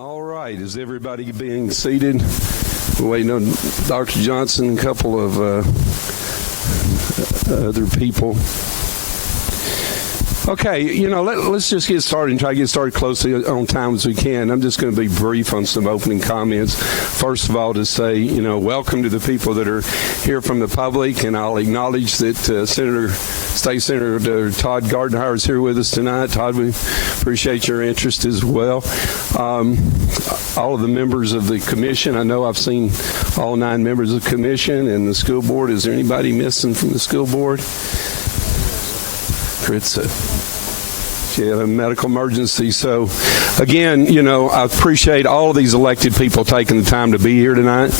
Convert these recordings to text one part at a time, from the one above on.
All right, is everybody being seated? We're waiting on Dr. Johnson and a couple of other people. Okay, let's just get started and try to get started closely on time as we can. I'm just going to be brief on some opening comments. First of all, to say, welcome to the people that are here from the public, and I'll acknowledge that State Senator Todd Gardenhire is here with us tonight. Todd, we appreciate your interest as well. All of the members of the commission, I know I've seen all 9 members of the commission and the school board. Is there anybody missing from the school board? She had a medical emergency. So, again, I appreciate all of these elected people taking the time to be here tonight.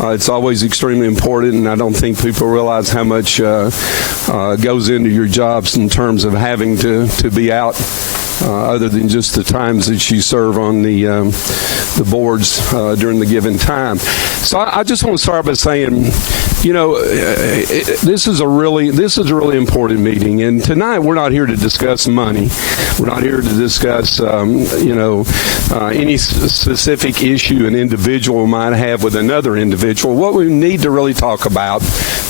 It's always extremely important, and I don't think people realize how much goes into your jobs in terms of having to be out other than just the times that you serve on the boards during the given time. So I just want to start by saying, this is a really important meeting, and tonight we're not here to discuss money. We're not here to discuss any specific issue an individual might have with another individual. What we need to really talk about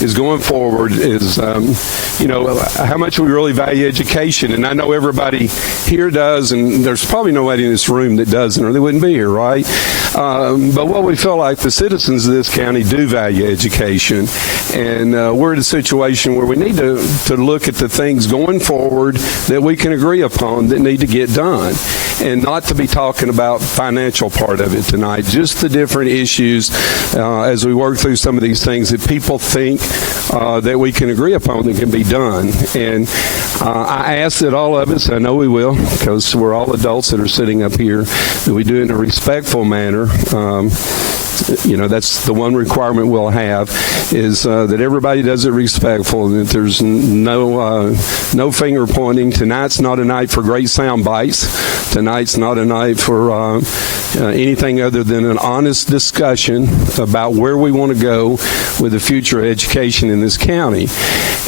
is going forward is how much we really value education, and I know everybody here does, and there's probably nobody in this room that doesn't, or they wouldn't be here, right? But what we feel like the citizens of this county do value education, and we're in a situation where we need to look at the things going forward that we can agree upon that need to get done, and not to be talking about financial part of it tonight, just the different issues as we work through some of these things that people think that we can agree upon that can be done. And I ask that all of us, I know we will, because we're all adults that are sitting up here, that we do it in a respectful manner. That's the one requirement we'll have, is that everybody does it respectful, and that there's no finger pointing. Tonight's not a night for great sound bites. Tonight's not a night for anything other than an honest discussion about where we want to go with the future of education in this county.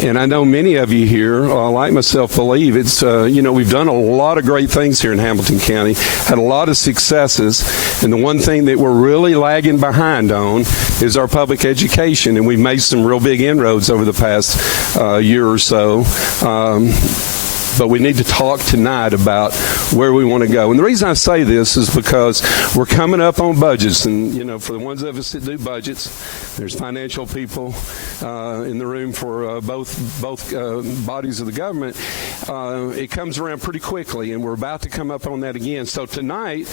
And I know many of you here, like myself, believe it's, we've done a lot of great things here in Hamilton County, had a lot of successes, and the one thing that we're really lagging behind on is our public education, and we've made some real big inroads over the past year or so. But we need to talk tonight about where we want to go. And the reason I say this is because we're coming up on budgets. And, for the ones of us that do budgets, there's financial people in the room for both bodies of the government. It comes around pretty quickly, and we're about to come up on that again. So tonight,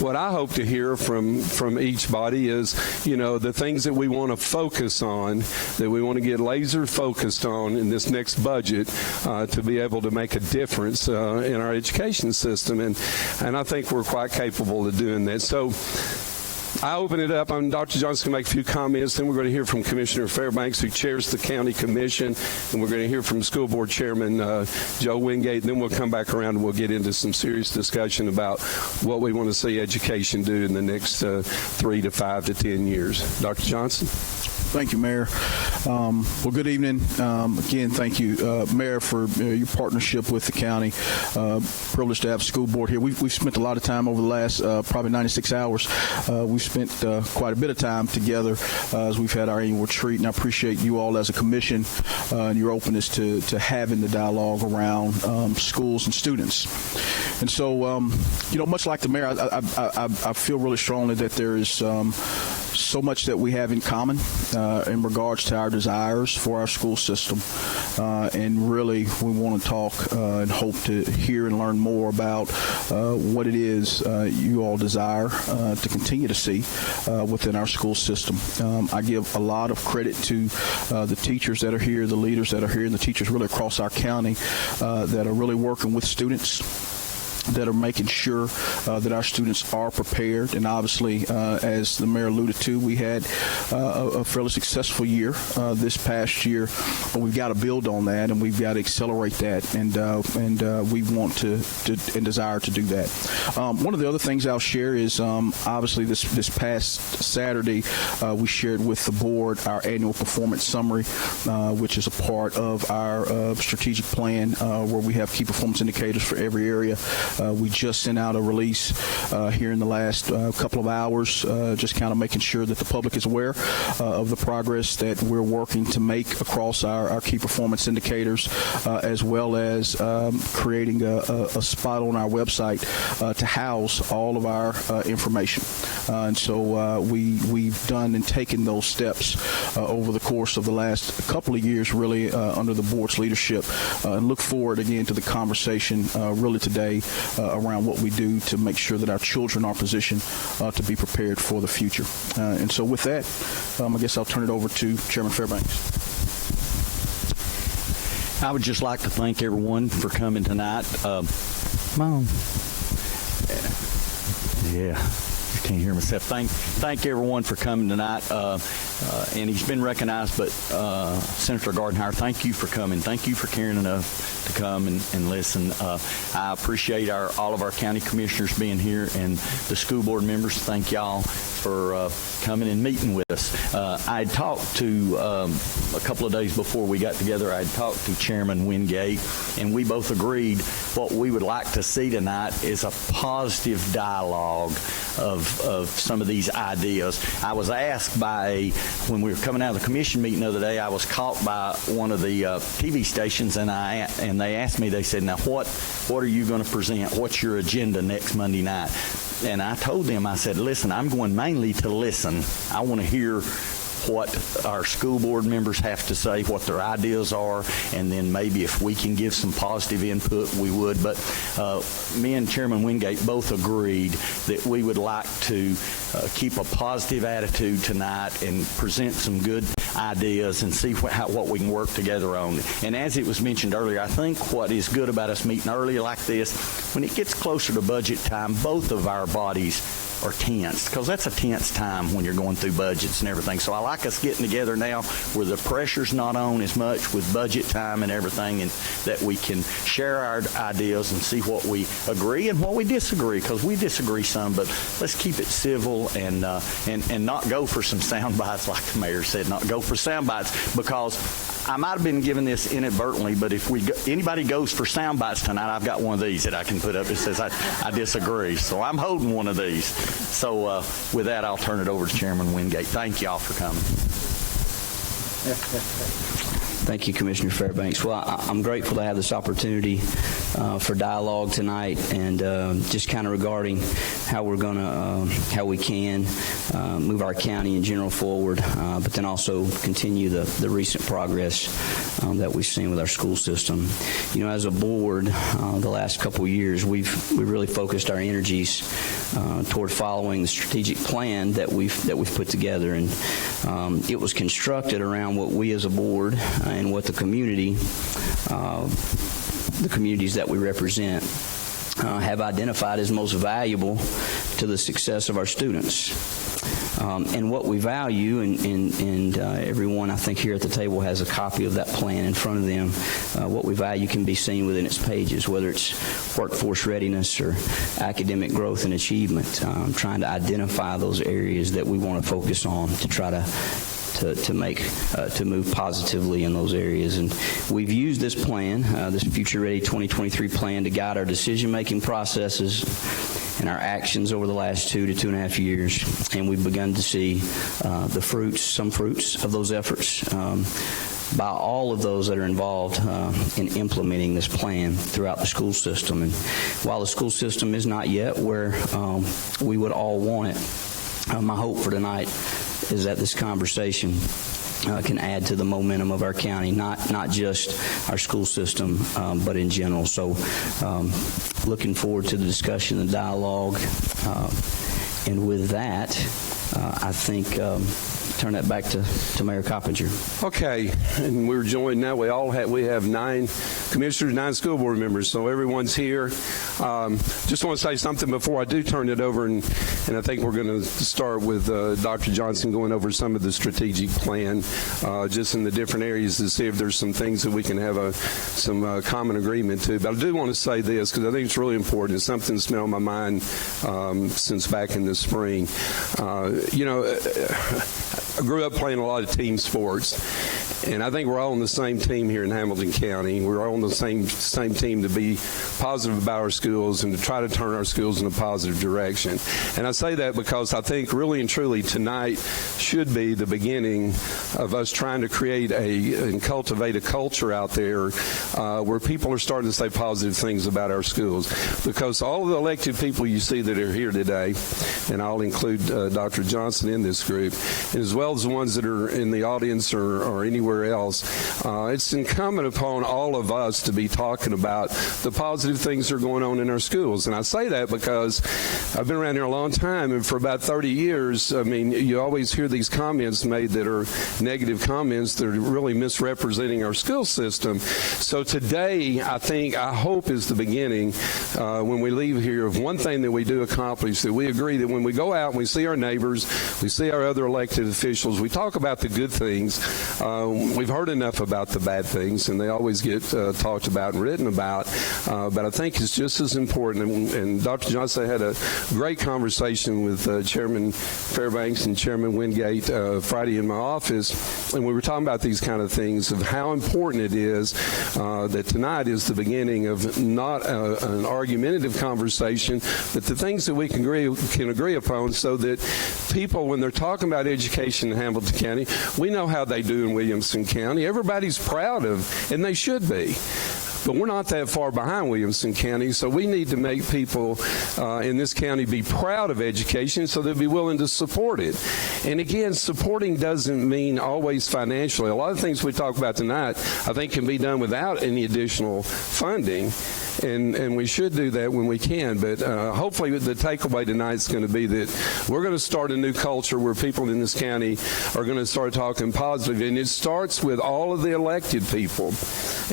what I hope to hear from each body is, the things that we want to focus on, that we want to get laser focused on in this next budget to be able to make a difference in our education system, and I think we're quite capable of doing that. So I open it up. Dr. Johnson can make a few comments. Then we're going to hear from Commissioner Fairbanks, who chairs the county commission, and we're going to hear from school board chairman Joe Wingate. Then we'll come back around and we'll get into some serious discussion about what we want to see education do in the next 3 to 5 to 10 years. Dr. Johnson. Thank you, Mayor. Well, good evening. Again, thank you, Mayor, for your partnership with the county. Privileged to have school board here. We've spent a lot of time over the last probably 96 hours. We've spent quite a bit of time together as we've had our annual retreat, and I appreciate you all as a commission and your openness to having the dialogue around schools and students. And so, much like the Mayor, I feel really strongly that there is so much that we have in common in regards to our desires for our school system, and really we want to talk and hope to hear and learn more about what it is you all desire to continue to see within our school system. I give a lot of credit to the teachers that are here, the leaders that are here, and the teachers really across our county that are really working with students, that are making sure that our students are prepared. And obviously, as the Mayor alluded to, we had a fairly successful year this past year, but we've got to build on that, and we've got to accelerate that, and we want to and desire to do that. One of the other things I'll share is obviously this past Saturday we shared with the board our annual performance summary, which is a part of our strategic plan where we have key performance indicators for every area We just sent out a release here in the last couple of hours, just kind of making sure that the public is aware of the progress that we're working to make across our key performance indicators, as well as creating a spot on our website to house all of our information. And so we've done and taken those steps over the course of the last couple of years, really, under the board's leadership, and look forward again to the conversation really today around what we do to make sure that our children are positioned to be prepared for the future. And so with that, I guess I'll turn it over to Chairman Fairbanks. I would just like to thank everyone for coming tonight. Come on. Yeah. I can't hear myself. Thank everyone for coming tonight. And he's been recognized, but Senator Gardenhire, thank you for coming. Thank you for caring enough to come and listen. I appreciate all of our county commissioners being here, and the school board members. Thank y'all for coming and meeting with us. I had talked to, a couple of days before we got together, I had talked to Chairman Wingate, and we both agreed what we would like to see tonight is a positive dialogue of some of these ideas. I was asked when we were coming out of the commission meeting the other day, I was caught by one of the TV stations, and they asked me, they said, now what are you going to present? What's your agenda next Monday night? And I told them, I said, listen, I'm going mainly to listen. I want to hear what our school board members have to say, what their ideas are, and then maybe if we can give some positive input, we would. But me and Chairman Wingate both agreed that we would like to keep a positive attitude tonight and present some good ideas and see what we can work together on. And as it was mentioned earlier, I think what is good about us meeting early like this, when it gets closer to budget time, both of our bodies are tense, because that's a tense time when you're going through budgets and everything. So I like us getting together now where the pressure's not on as much with budget time and everything, and that we can share our ideas and see what we agree and what we disagree, because we disagree some, but let's keep it civil and not go for some sound bites, like the mayor said, not go for sound bites, because I might have been given this inadvertently, but if anybody goes for sound bites tonight, I've got one of these that I can put up that says I disagree. So I'm holding one of these. So with that, I'll turn it over to Chairman Wingate. Thank y'all for coming. Thank you, Commissioner Fairbanks. Well, I'm grateful to have this opportunity for dialogue tonight, and just kind of regarding how we're going to, how we can move our county in general forward, but then also continue the recent progress that we've seen with our school system. You know, as a board, the last couple of years, we've really focused our energies toward following the strategic plan that we've put together, and it was constructed around what we as a board and what the communities that we represent have identified as most valuable to the success of our students. And what we value, and everyone I think here at the table has a copy of that plan in front of them, what we value can be seen within its pages, whether it's workforce readiness or academic growth and achievement, trying to identify those areas that we want to focus on to try to move positively in those areas. And we've used this plan, this Future Ready 2023 plan, to guide our decision-making processes and our actions over the last 2 to 2.5 years. And we've begun to see some fruits of those efforts by all of those that are involved in implementing this plan throughout the school system. And while the school system is not yet where we would all want it, my hope for tonight is that this conversation can add to the momentum of our county, not just our school system, but in general. So looking forward to the discussion and dialogue. And with that, I think turn that back to Mayor Coppinger. Okay, and we're joined now. We have 9 commissioners, 9 school board members, so everyone's here. Just want to say something before I do turn it over, and I think we're going to start with Dr. Johnson going over some of the strategic plan, just in the different areas to see if there's some things that we can have some common agreement to. But I do want to say this because I think it's really important. It's something that's been on my mind since back in the spring. I grew up playing a lot of team sports, And I think we're all on the same team here in Hamilton County. We're all on the same team to be positive about our schools and to try to turn our schools in a positive direction. And I say that because I think really and truly tonight should be the beginning of us trying to create and cultivate a culture out there where people are starting to say positive things about our schools. Because all of the elected people you see that are here today, and I'll include Dr. Johnson in this group, and as well as the ones that are in the audience or anywhere else, it's incumbent upon all of us to be talking about the positive things that are going on in our schools. And I say that because I've been around here a long time, and for about 30 years, I mean, you always hear these comments made that are negative comments that are really misrepresenting our school system. So today, I hope is the beginning when we leave here of one thing that we do accomplish, that we agree that when we go out and we see our neighbors, we see our other elected officials, we talk about the good things. We've heard enough about the bad things, and they always get talked about and written about. But I think it's just as important. And Dr. Johnson had a great conversation with Chairman Fairbanks and Chairman Wingate Friday in my office, and we were talking about these kind of things, of how important it is that tonight is the beginning of not an argumentative conversation, but the things that we can agree upon, so that people, when they're talking about education in Hamilton County, we know how they do in Williamson County. Everybody's proud of, and they should be. But we're not that far behind Williamson County, so we need to make people in this county be proud of education so they'll be willing to support it. And again, supporting doesn't mean always financially. A lot of things we talk about tonight, I think, can be done without any additional funding. And we should do that when we can. But hopefully the takeaway tonight is going to be that we're going to start a new culture where people in this county are going to start talking positive. And it starts with all of the elected people.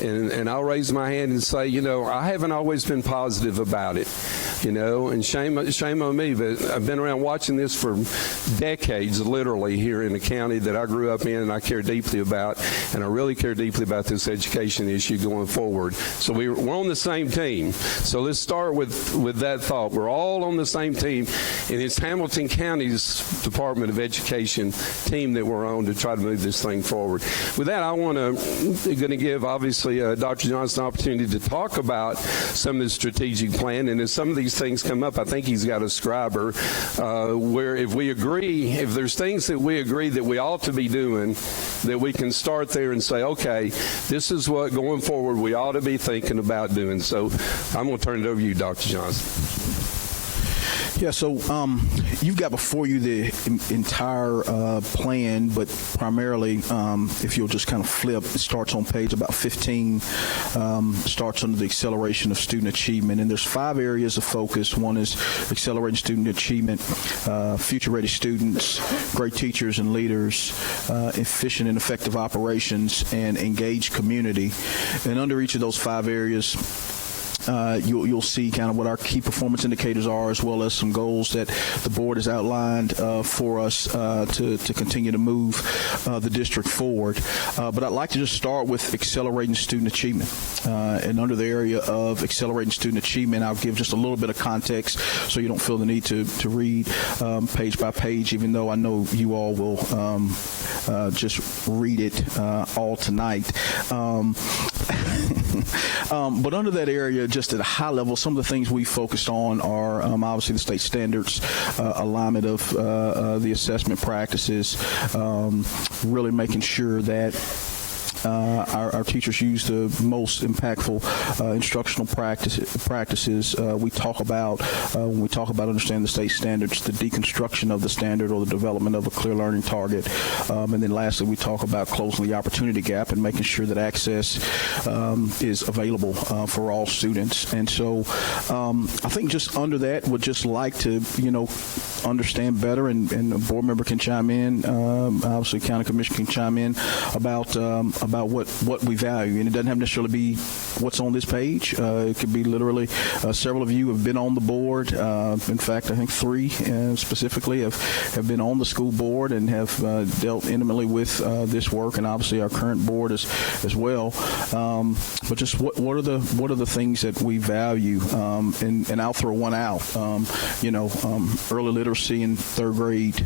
And I'll raise my hand and say, I haven't always been positive about it. And shame on me, but I've been around watching this for decades, literally, here in the county that I grew up in and I care deeply about, and I really care deeply about this education issue going forward. So we're on the same team. So let's start with that thought. We're all on the same team, and it's Hamilton County's Department of Education team that we're on to try to move this thing forward. With that, I want to give, obviously, Dr. Johnson an opportunity to talk about some of the strategic plan, and as some of these things come up, I think he's got a scriber where if there's things that we agree that we ought to be doing, that we can start there and say, okay, this is what going forward we ought to be thinking about doing. So I'm going to turn it over to you, Dr. Johnson. Yeah, so you've got before you the entire plan, but primarily, if you'll just kind of flip, it starts on page about 15, starts under the acceleration of student achievement. And there's 5 areas of focus. One is accelerating student achievement, future-ready students, great teachers and leaders, efficient and effective operations, and engaged community. And under each of those 5 areas, you'll see kind of what our key performance indicators are, as well as some goals that the board has outlined for us to continue to move the district forward. But I'd like to just start with accelerating student achievement. And under the area of accelerating student achievement, I'll give just a little bit of context so you don't feel the need to read page by page, even though I know you all will just read it all tonight. But under that area, just at a high level, some of the things we focused on are obviously the state standards, alignment of the assessment practices, really making sure that our teachers use the most impactful instructional practices. We talk about, when we talk about understanding the state standards, the deconstruction of the standard or the development of a clear learning target. And then lastly, we talk about closing the opportunity gap and making sure that access is available for all students. And so I think just under that, would just like to, understand better, and a board member can chime in, obviously county commission can chime in about what we value. And it doesn't have necessarily be what's on this page. It could be literally several of you have been on the board. In fact, I think 3 specifically have been on the school board and have dealt intimately with this work, and obviously our current board as well. But just what are the things that we value? And I'll throw one out. Early literacy in 3rd grade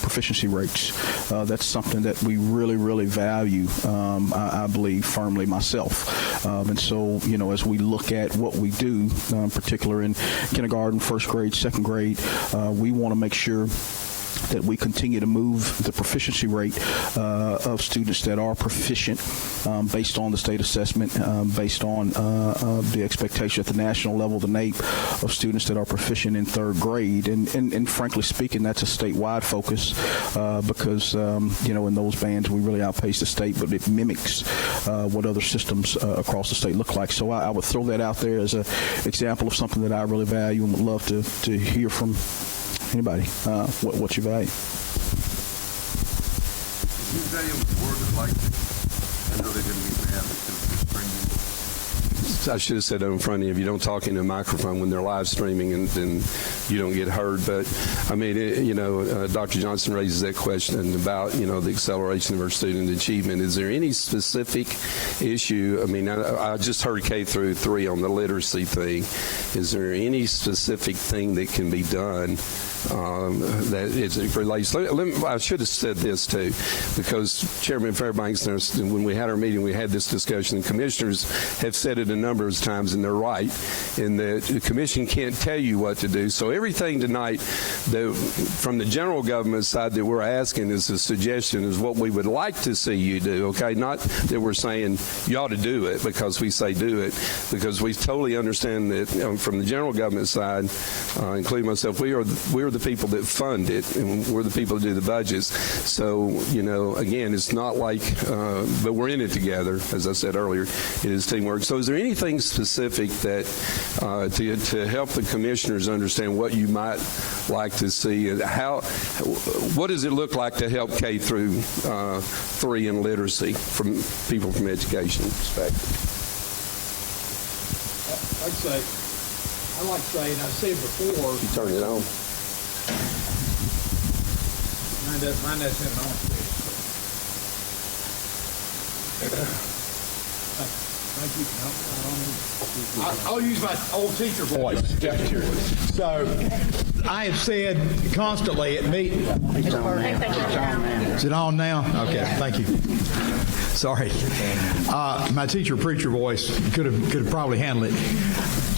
proficiency rates. That's something that we really, really value. I believe firmly myself. And so, as we look at what we do, in particular in kindergarten, first grade, second grade, we want to make sure that we continue to move the proficiency rate of students that are proficient based on the state assessment, based on the expectation at the national level, the NAEP, of students that are proficient in third grade. And frankly speaking, that's a statewide focus because, in those bands, we really outpace the state, but it mimics what other systems across the state look like. So I would throw that out there as an example of something that I really value and would love to hear from anybody, what you value. You value words like I know they didn't even have it I should have said that in front of you. If you don't talk into a microphone when they're live streaming, and then you don't get heard. But I mean, Dr. Johnson raises that question about the acceleration of our student achievement. Is there any specific issue? I mean, I just heard K through 3 on the literacy thing. Is there any specific thing that can be done that it relates? I should have said this too, because Chairman Fairbanks, when we had our meeting, we had this discussion. And commissioners have said it a number of times, and they're right, in that the commission can't tell you what to do. So everything tonight from the general government side that we're asking is a suggestion, is what we would like to see you do. Okay, not that we're saying you ought to do it because we say do it, because we totally understand that from the general government side, including myself, we are the people that fund it, and we're the people that do the budgets. So, again, it's not like, but we're in it together. As I said earlier, it is teamwork. So is there anything specific that to help the commissioners understand what you might like to see, and what does it look like to help K through 3 in literacy from people from education perspective? I like to say, and I've said before. You turn it on. Mine doesn't have an on switch. Thank you. I'll use my old teacher voice. So, I have said constantly at meetings. Is it on now? Okay, thank you. Sorry. My teacher preacher voice could have probably handled it.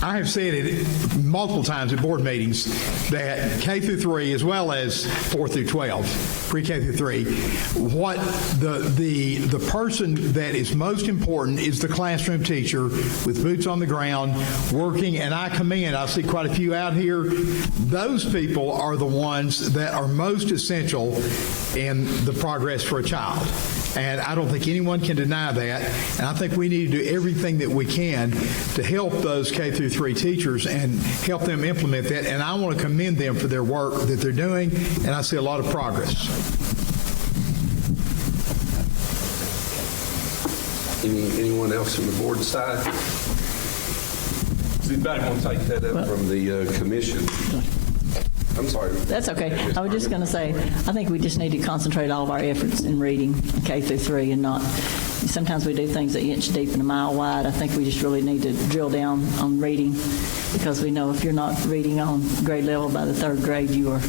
I have said it multiple times at board meetings that K through 3, as well as 4 through 12, pre-K through 3, what the person that is most important is the classroom teacher with boots on the ground, working. And I see quite a few out here. Those people are the ones that are most essential in the progress for a child. And I don't think anyone can deny that. And I think we need to do everything that we can to help those K through 3 teachers and help them implement that. And I want to commend them for their work that they're doing. And I see a lot of progress. Anyone else from the board side? Does anybody want to take that up from the commission? I'm sorry. That's okay. I was just going to say, I think we just need to concentrate all of our efforts in reading K through 3 and not, sometimes we do things an inch deep and a mile wide. I think we just really need to drill down on reading, because we know if you're not reading on grade level by the third grade, you are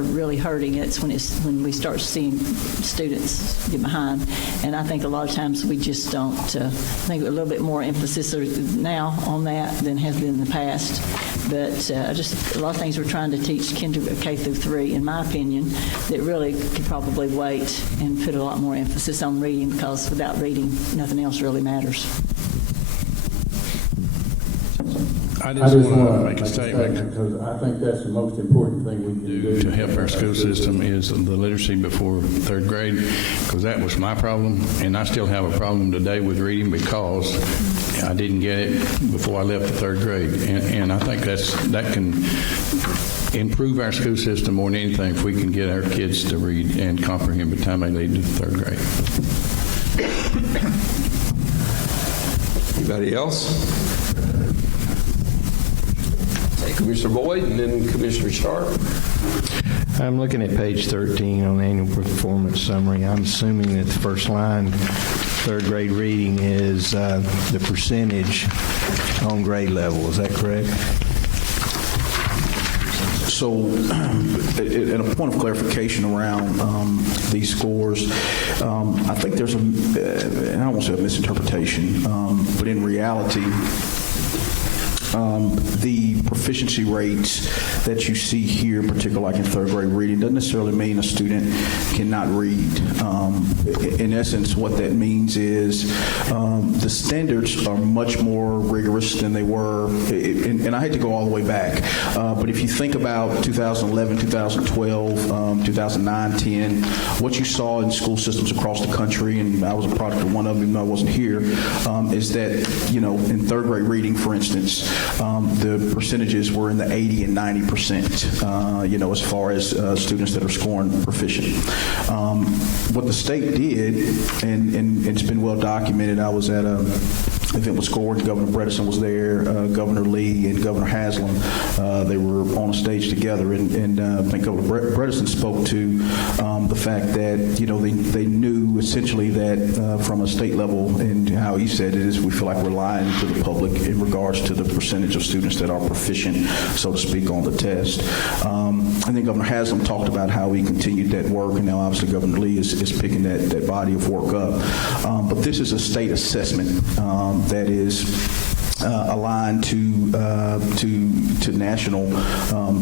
really hurting. It's when we start seeing students get behind. And I think a lot of times we just don't, I think a little bit more emphasis now on that than has been in the past. But just a lot of things we're trying to teach K through 3, in my opinion, that really could probably wait and put a lot more emphasis on reading, because without reading, nothing else really matters. I just want to make a statement, because I think that's the most important thing we can do to help our school system is the literacy before third grade, because that was my problem, and I still have a problem today with reading because I didn't get it before I left the third grade, and I think that can improve our school system more than anything if we can get our kids to read and comprehend by the time they leave to the third grade. Anybody else? Commissioner Boyd and then Commissioner Sharp. I'm looking at page 13 on the annual performance summary. I'm assuming that the first line, third grade reading, is the percentage on grade level. Is that correct? So, and a point of clarification around these scores, I think there's and I don't want to say a misinterpretation, but in reality, the proficiency rates that you see here, in particular like in third grade reading, doesn't necessarily mean a student cannot read. In essence, what that means is the standards are much more rigorous than they were, and I hate to go all the way back, but if you think about 2011, 2012, 2009, 10, what you saw in school systems across the country, and I was a product of one of them, even though I wasn't here, is that, you know, in third grade reading, for instance, the percentages were in the 80 and 90%, you know, as far as students that are scoring proficient. What the state did, and it's been well documented, I was at a event with SCORE, Governor Bredesen was there, Governor Lee and Governor Haslam, they were on a stage together, and I think Governor Bredesen spoke to the fact that, you know, they knew essentially that from a state level, and how he said it is, we feel like we're lying to the public in regards to the percentage of students that are proficient, so to speak, on the test. I think Governor Haslam talked about how he continued that work, and now obviously Governor Lee is picking that body of work up. But this is a state assessment that is aligned to national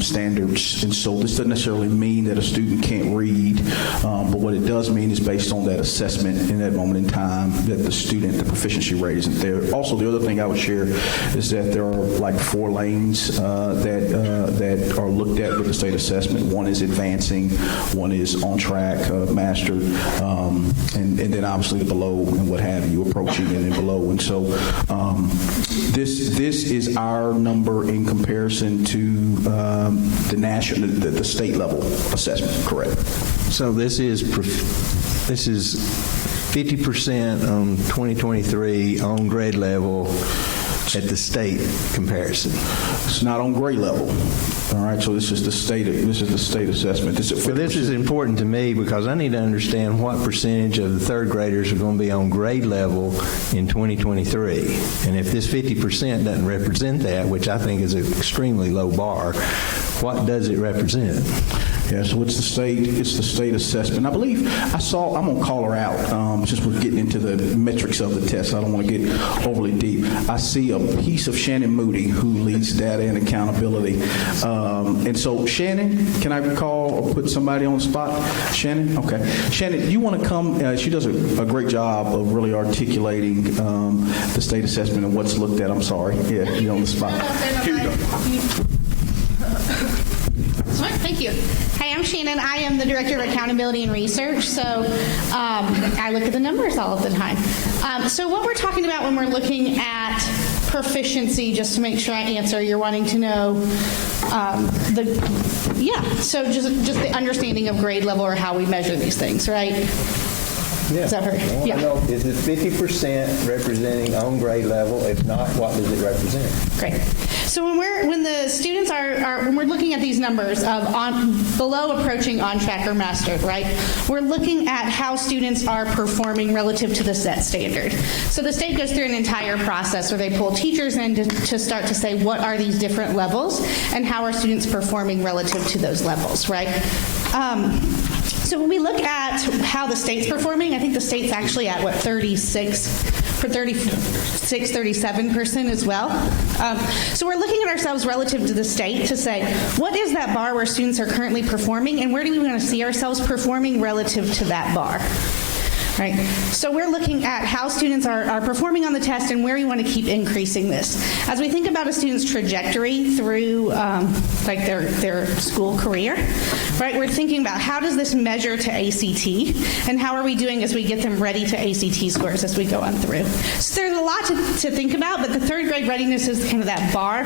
standards, and so this doesn't necessarily mean that a student can't read, but what it does mean is based on that assessment in that moment in time that the proficiency rate isn't there. Also, the other thing I would share is that there are like 4 lanes that are looked at with the state assessment. One is advancing, one is on track, mastered, and then obviously the below and what have you, approaching and then below, and so this is our number in comparison to the national, the state level assessment. Correct. So this is 50% on 2023 on grade level at the state comparison. It's not on grade level. All right, so this is the state assessment. This is important to me because I need to understand what percentage of the third graders are going to be on grade level in 2023. And if this 50% doesn't represent that, which I think is an extremely low bar, what does it represent? Yeah, so it's the state assessment. I believe I'm going to call her out since we're getting into the metrics of the test. I don't want to get overly deep. I see a piece of Shannon Moody, who leads data and accountability. And so, Shannon, can I call or put somebody on the spot? Shannon? Okay. Shannon, you want to come? She does a great job of really articulating the state assessment and what's looked at. I'm sorry. Yeah, you're on the spot. Here you go. Thank you. Hey, I'm Shannon. I am the Director of Accountability and Research, so I look at the numbers all of the time. So what we're talking about when we're looking at proficiency, just to make sure I answer, you're wanting to know so just the understanding of grade level or how we measure these things, right? Yeah. Is that her? Yeah. Is it 50% representing on grade level? If not, what does it represent? Great. So when the students when we're looking at these numbers of below, approaching, on track, or mastered, right? We're looking at how students are performing relative to the set standard. So the state goes through an entire process where they pull teachers in to start to say what are these different levels and how are students performing relative to those levels, right? So when we look at how the state's performing, I think the state's actually at, 37% as well. So we're looking at ourselves relative to the state to say, what is that bar where students are currently performing, and where do we want to see ourselves performing relative to that bar? Right. So we're looking at how students are performing on the test and where we want to keep increasing this. As we think about a student's trajectory through their school career, right, we're thinking about how does this measure to ACT and how are we doing as we get them ready to ACT scores as we go on through. So there's a lot to think about, but the third grade readiness is kind of that bar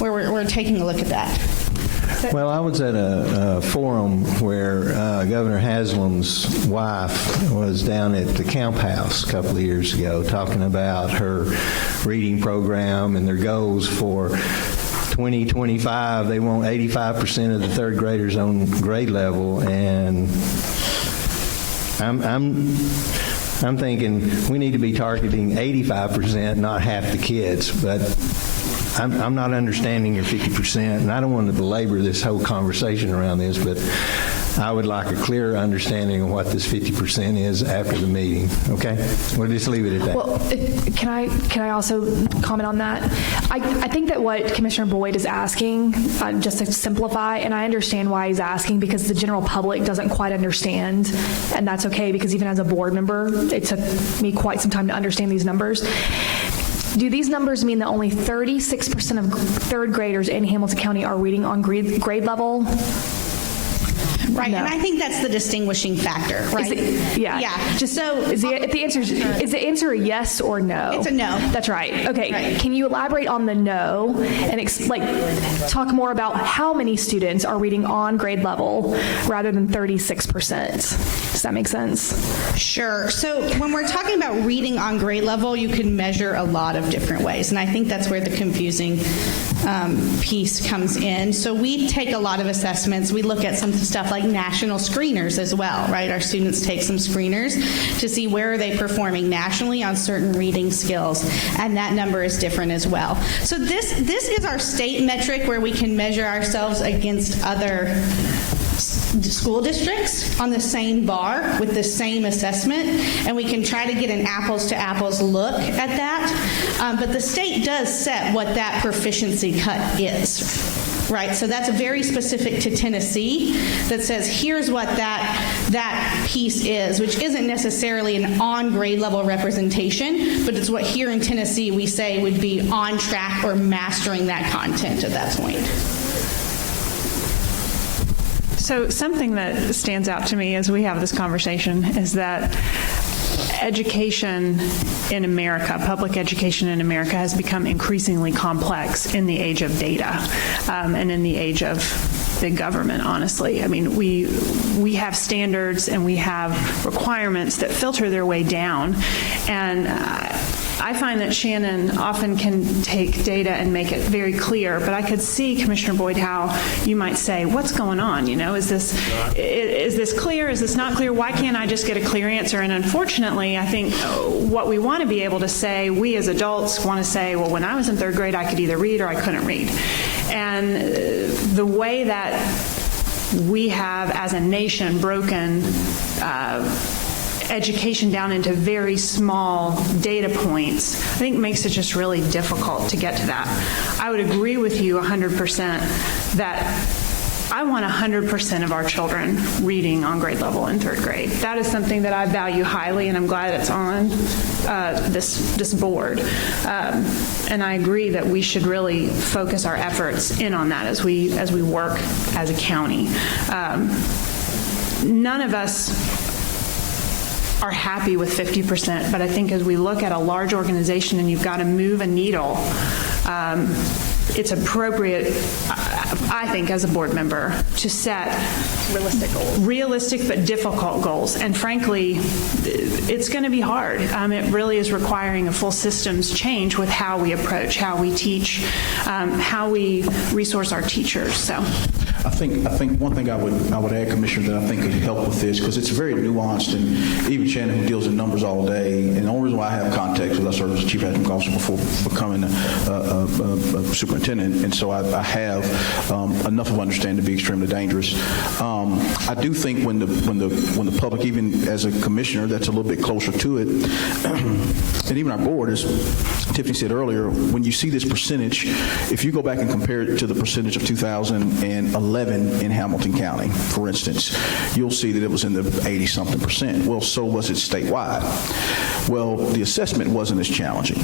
where we're taking a look at that. Well, I was at a forum where Governor Haslam's wife was down at the Camp House a couple of years ago talking about her reading program and their goals for 2025. They want 85% of the third graders on grade level, and I'm thinking we need to be targeting 85%, not half the kids, but I'm not understanding your 50%, and I don't want to belabor this whole conversation around this, but I would like a clearer understanding of what this 50% is after the meeting, okay? We'll just leave it at that. Well, can I also comment on that? I think that what Commissioner Boyd is asking, just to simplify, and I understand why he's asking, because the general public doesn't quite understand, and that's okay, because even as a board member, it took me quite some time to understand these numbers. Do these numbers mean that only 36% of third graders in Hamilton County are reading on grade level? Right, No. and I think that's the distinguishing factor, right? Yeah. Just so Is the answer a yes or no? It's a no. That's right. Okay. Right. Can you elaborate on the no and talk more about how many students are reading on grade level rather than 36%? Does that make sense? Sure. So when we're talking about reading on grade level, you can measure a lot of different ways, and I think that's where the confusing piece comes in. So we take a lot of assessments. We look at some stuff like national screeners as well, right? Our students take some screeners to see where are they performing nationally on certain reading skills, and that number is different as well. So this is our state metric where we can measure ourselves against other school districts on the same bar with the same assessment, and we can try to get an apples-to-apples look at that. But the state does set what that proficiency cut is. Right, so that's very specific to Tennessee that says here's what that piece is, which isn't necessarily an on-grade level representation, but it's what here in Tennessee we say would be on track or mastering that content at that point. So something that stands out to me as we have this conversation is that education in America, public education in America, has become increasingly complex in the age of data and in the age of big government, honestly. I mean, we have standards and we have requirements that filter their way down, and I find that Shannon often can take data and make it very clear, but I could see, Commissioner Boyd, how you might say, what's going on? You know, is this clear? Is this not clear? Why can't I just get a clear answer? And unfortunately, I think what we want to be able to say, we as adults want to say, well, when I was in third grade, I could either read or I couldn't read. And the way that we have, as a nation, broken education down into very small data points, I think makes it just really difficult to get to that. I would agree with you 100% that I want 100% of our children reading on grade level in third grade. That is something that I value highly, and I'm glad it's on this board. And I agree that we should really focus our efforts in on that as we work as a county. None of us are happy with 50%, but I think as we look at a large organization and you've got to move a needle, it's appropriate, I think, as a board member, to set Realistic goals. Realistic but difficult goals. And frankly, it's going to be hard. It really is requiring a full systems change with how we approach, how we teach, how we resource our teachers. So I think one thing I would add, Commissioner, that I think could help with this, because it's very nuanced, and even Shannon, who deals in numbers all day, and the only reason why I have context is I served as a chief academic officer before becoming a superintendent, and so I have enough of understanding to be extremely dangerous. I do think when the public, even as a commissioner, that's a little bit closer to it, and even our board, as Tiffany said earlier, when you see this percentage, if you go back and compare it to the percentage of 2011 in Hamilton County, for instance, you'll see that it was in the 80-something%. Well, so was it statewide. Well, the assessment wasn't as challenging.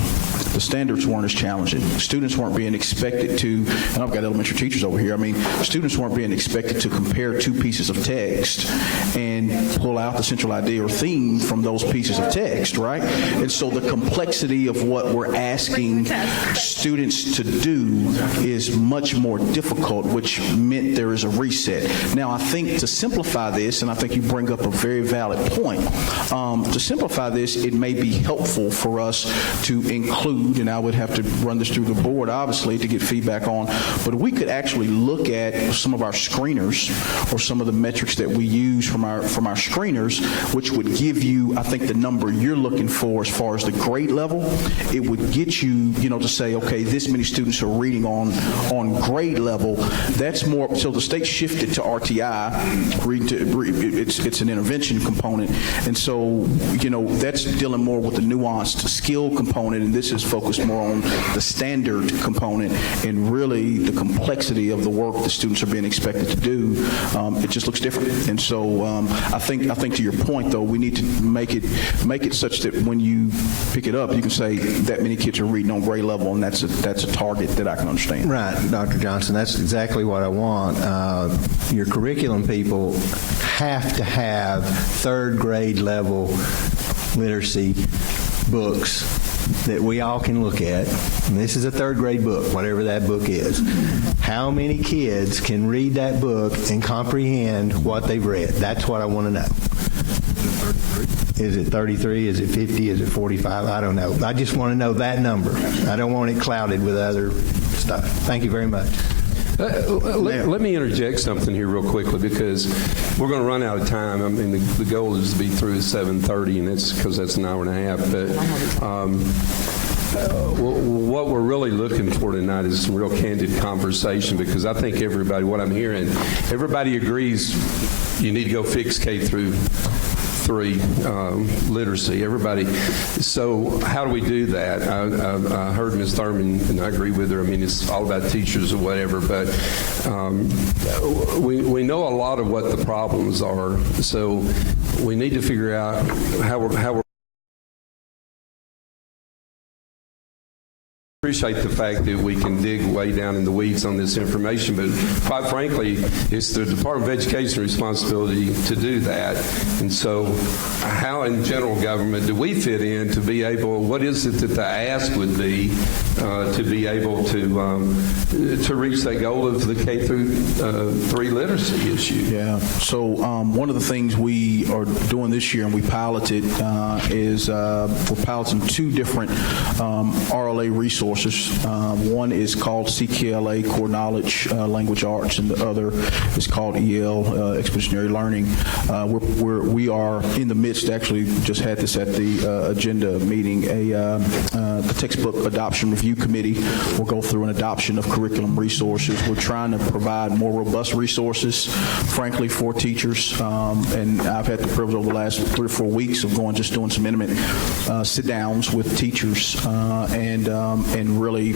The standards weren't as challenging. Students weren't being expected to, and I've got elementary teachers over here, students weren't being expected to compare two pieces of text and pull out the central idea or theme from those pieces of text, right? And so the complexity of what we're asking students to do is much more difficult, which meant there is a reset. Now, I think to simplify this, and I think you bring up a very valid point, to simplify this, it may be helpful for us to include, and I would have to run this through the board, obviously, to get feedback on, but we could actually look at some of our screeners or some of the metrics that we use from our screeners, which would give you, I think, the number you're looking for as far as the grade level. It would get you, to say, okay, this many students are reading on grade level. That's more, so the state shifted to RTI, it's an intervention component, and so, that's dealing more with the nuanced skill component, and this is focused more on the standard component and really the complexity of the work the students are being expected to do. It just looks different, and so I think to your point, though, we need to make it such that when you pick it up, you can say that many kids are reading on grade level, and that's a target that I can understand. Right, Dr. Johnson, that's exactly what I want. Your curriculum people have to have third grade level literacy books that we all can look at. And this is a third grade book, whatever that book is. How many kids can read that book and comprehend what they've read? That's what I want to know. Is it 33? Is it 50? Is it 45? I don't know. I just want to know that number. I don't want it clouded with other stuff. Thank you very much. Let me interject something here real quickly, because we're going to run out of time. I mean, the goal is to be through at 7:30, and it's because that's an hour and a half. But what we're really looking for tonight is some real candid conversation, because I think everybody, what I'm hearing, everybody agrees you need to go fix K through 3 literacy, everybody. So how do we do that? I heard Ms. Thurman, and I agree with her. I mean, it's all about teachers or whatever, but we know a lot of what the problems are, so we need to figure out how we're appreciate the fact that we can dig way down in the weeds on this information, but quite frankly, it's the Department of Education's responsibility to do that. And so how in general government do we fit in to be able, what is it that the ask would be to be able to reach that goal of the K through 3 literacy issue? Yeah, so one of the things we are doing this year, and we piloted, is we're piloting 2 different RLA resources. One is called CKLA, Core Knowledge, Language Arts, and the other is called EL, Expeditionary Learning. We are in the midst, actually just had this at the agenda meeting, the Textbook Adoption Review Committee will go through an adoption of curriculum resources. We're trying to provide more robust resources, frankly, for teachers, and I've had the privilege over the last 3 or 4 weeks of doing some intimate sit-downs with teachers, and really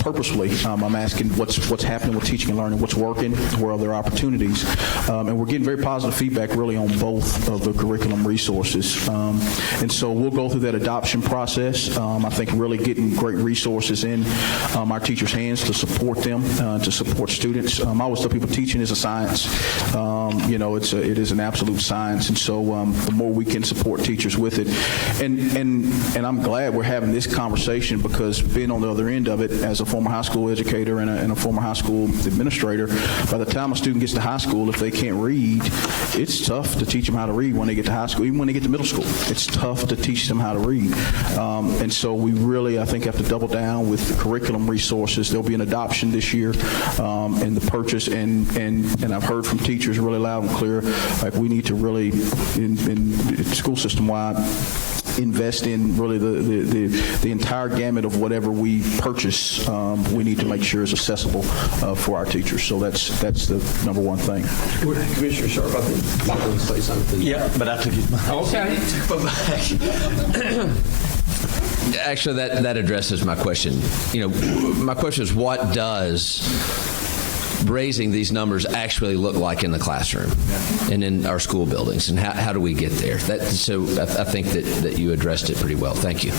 purposefully I'm asking what's happening with teaching and learning, what's working, where are there opportunities, and we're getting very positive feedback really on both of the curriculum resources, and so we'll go through that adoption process. I think really getting great resources in our teachers' hands to support them, to support students. I always tell people teaching is a science. It is an absolute science, and so the more we can support teachers with it, and I'm glad we're having this conversation, because being on the other end of it as a former high school educator and a former high school administrator, by the time a student gets to high school, if they can't read, it's tough to teach them how to read when they get to high school. Even when they get to middle school, it's tough to teach them how to read. And so we really, I think, have to double down with the curriculum resources. There'll be an adoption this year, and the purchase, and I've heard from teachers really loud and clear, like we need to really, in school system-wide, invest in really the entire gamut of whatever we purchase. We need to make sure it's accessible for our teachers. So that's the number one thing. Commissioner Sharp, I think I'm going to say something. Yeah, but I took it. Okay. Actually, that addresses my question. My question is, what does raising these numbers actually look like in the classroom and in our school buildings, and how do we get there? So I think that you addressed it pretty well. Thank you.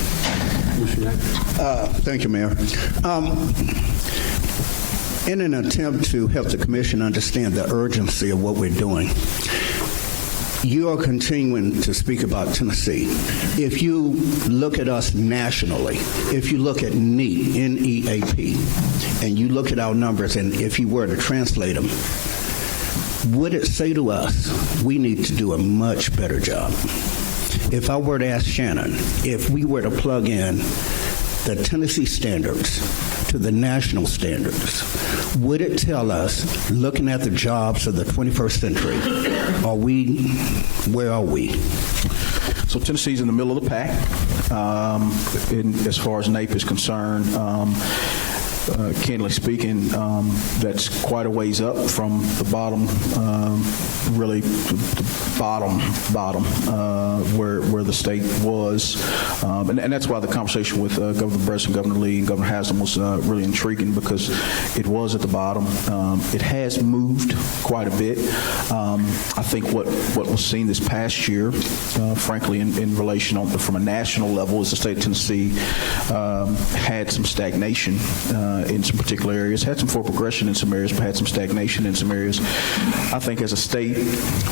Thank you, Mayor. In an attempt to help the Commission understand the urgency of what we're doing, you are continuing to speak about Tennessee. If you look at us nationally, if you look at NEAP, N-E-A-P, and you look at our numbers, and if you were to translate them, would it say to us, we need to do a much better job? If I were to ask Shannon, if we were to plug in the Tennessee standards to the national standards, would it tell us, looking at the jobs of the 21st century, where are we? So Tennessee's in the middle of the pack as far as NAEP is concerned. Candidly speaking, that's quite a ways up from the bottom, really the bottom, where the state was. And that's why the conversation with Governor Bress and Governor Lee and Governor Haslam was really intriguing, because it was at the bottom. It has moved quite a bit. I think what was seen this past year, frankly, in relation from a national level, is the state of Tennessee had some stagnation in some particular areas, had some forward progression in some areas, but had some stagnation in some areas. I think as a state,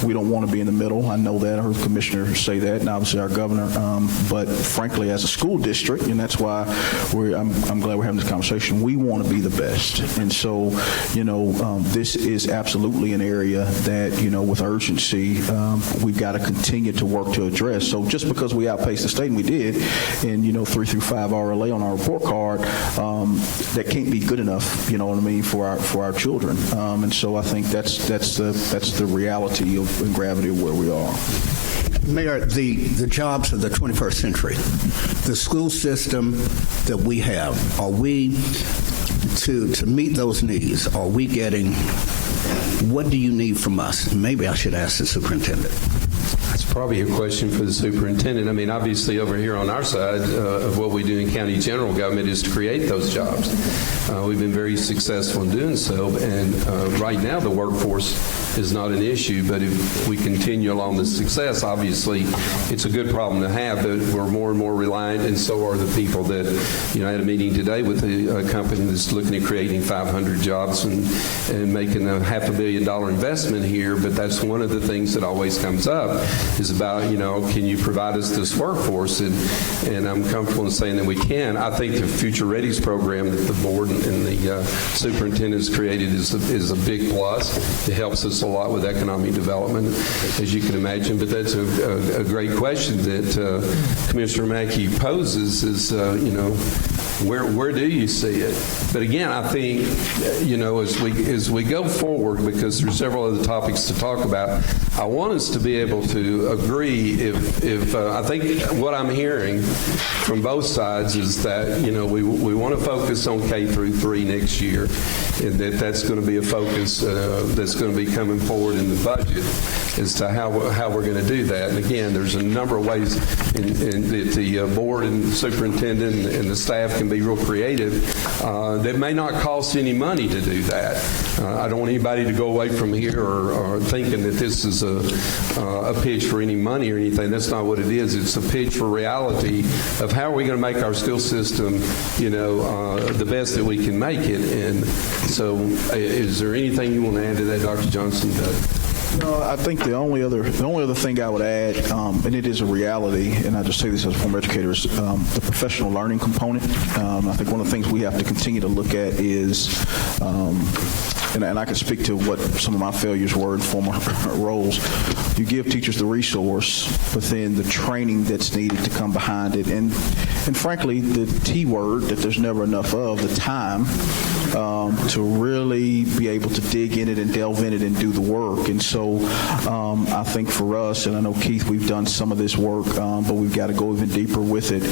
we don't want to be in the middle. I know that. I heard the commissioner say that, and obviously our governor. But frankly, as a school district, and that's why I'm glad we're having this conversation, we want to be the best. And so, this is absolutely an area that, with urgency, we've got to continue to work to address. So just because we outpaced the state, and we did, and 3 through 5 RLA on our report card, that can't be good enough, for our children. And so I think that's the reality and gravity of where we are. Mayor, the jobs of the 21st century, the school system that we have, are we, to meet those needs, are we getting, what do you need from us? Maybe I should ask the superintendent. That's probably a question for the superintendent. I mean, obviously over here on our side of what we do in county general government is to create those jobs. We've been very successful in doing so, and right now the workforce is not an issue, but if we continue along the success, obviously it's a good problem to have, but we're more and more reliant, and so are the people that, I had a meeting today with a company that's looking at creating 500 jobs and making a $500 million investment here, but that's one of the things that always comes up is about, can you provide us this workforce? And I'm comfortable in saying that we can. I think the Future Readies program that the board and the superintendent has created is a big plus. It helps us a lot with economic development, as you can imagine. But that's a great question that Commissioner Mackey poses is, where do you see it? But again, I think, as we go forward, because there's several other topics to talk about, I want us to be able to agree if I think what I'm hearing from both sides is that, we want to focus on K through 3 next year, and that's going to be a focus that's going to be coming forward in the budget as to how we're going to do that. And again, there's a number of ways that the board and superintendent and the staff can be real creative that may not cost any money to do that. I don't want anybody to go away from here or thinking that this is a pitch for any money or anything. That's not what it is. It's a pitch for reality of how are we going to make our school system, the best that we can make it. And so is there anything you want to add to that, Dr. Johnson? No, I think the only other thing I would add, and it is a reality, and I just say this as a former educator, is the professional learning component. I think one of the things we have to continue to look at is, and I can speak to what some of my failures were in former roles. You give teachers the resource, but then the training that's needed to come behind it, and frankly, the T word that there's never enough of, the time to really be able to dig in it and delve in it and do the work. And so I think for us, and I know, Keith, we've done some of this work, but we've got to go even deeper with it.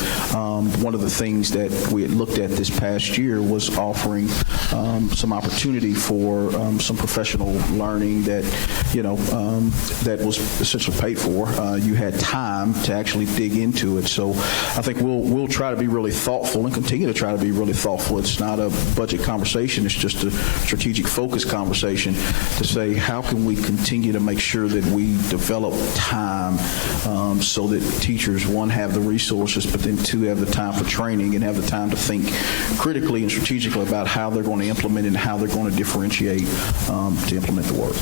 One of the things that we had looked at this past year was offering some opportunity for some professional learning that, that was essentially paid for. You had time to actually dig into it. So I think we'll try to be really thoughtful and continue to try to be really thoughtful. It's not a budget conversation. It's just a strategic focus conversation to say, how can we continue to make sure that we develop time so that teachers, one, have the resources, but then two, have the time for training and have the time to think critically and strategically about how they're going to implement and how they're going to differentiate to implement the work.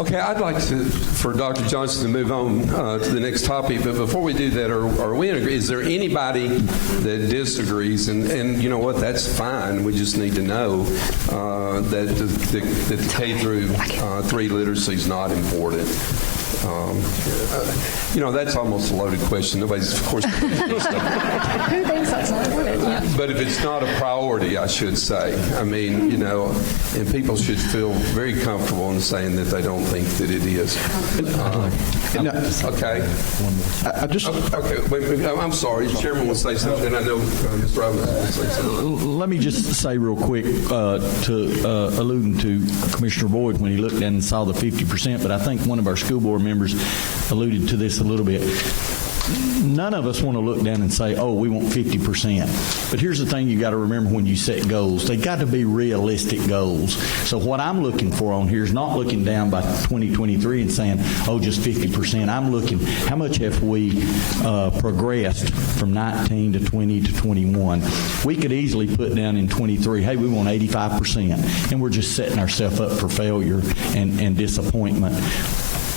Okay, I'd like for Dr. Johnson to move on to the next topic, but before we do that, are we in agreement? Is there anybody that disagrees? And you know what? That's fine. We just need to know that the K through 3 literacy is not important. That's almost a loaded question. Nobody's, of course, who thinks that's not important? Yeah. But if it's not a priority, I should say. I mean, and people should feel very comfortable in saying that they don't think that it is. Okay. I'm sorry. The chairman will say something, and I know Mr. Robbins will say something. Let me just say real quick to alluding to Commissioner Boyd when he looked down and saw the 50%, but I think one of our school board members alluded to this a little bit. None of us want to look down and say, oh, we want 50%. But here's the thing you got to remember when you set goals. They got to be realistic goals. So what I'm looking for on here is not looking down by 2023 and saying, oh, just 50%. I'm looking, how much have we progressed from 19 to 20 to 21? We could easily put down in 23, hey, we want 85%. And we're just setting ourselves up for failure and disappointment.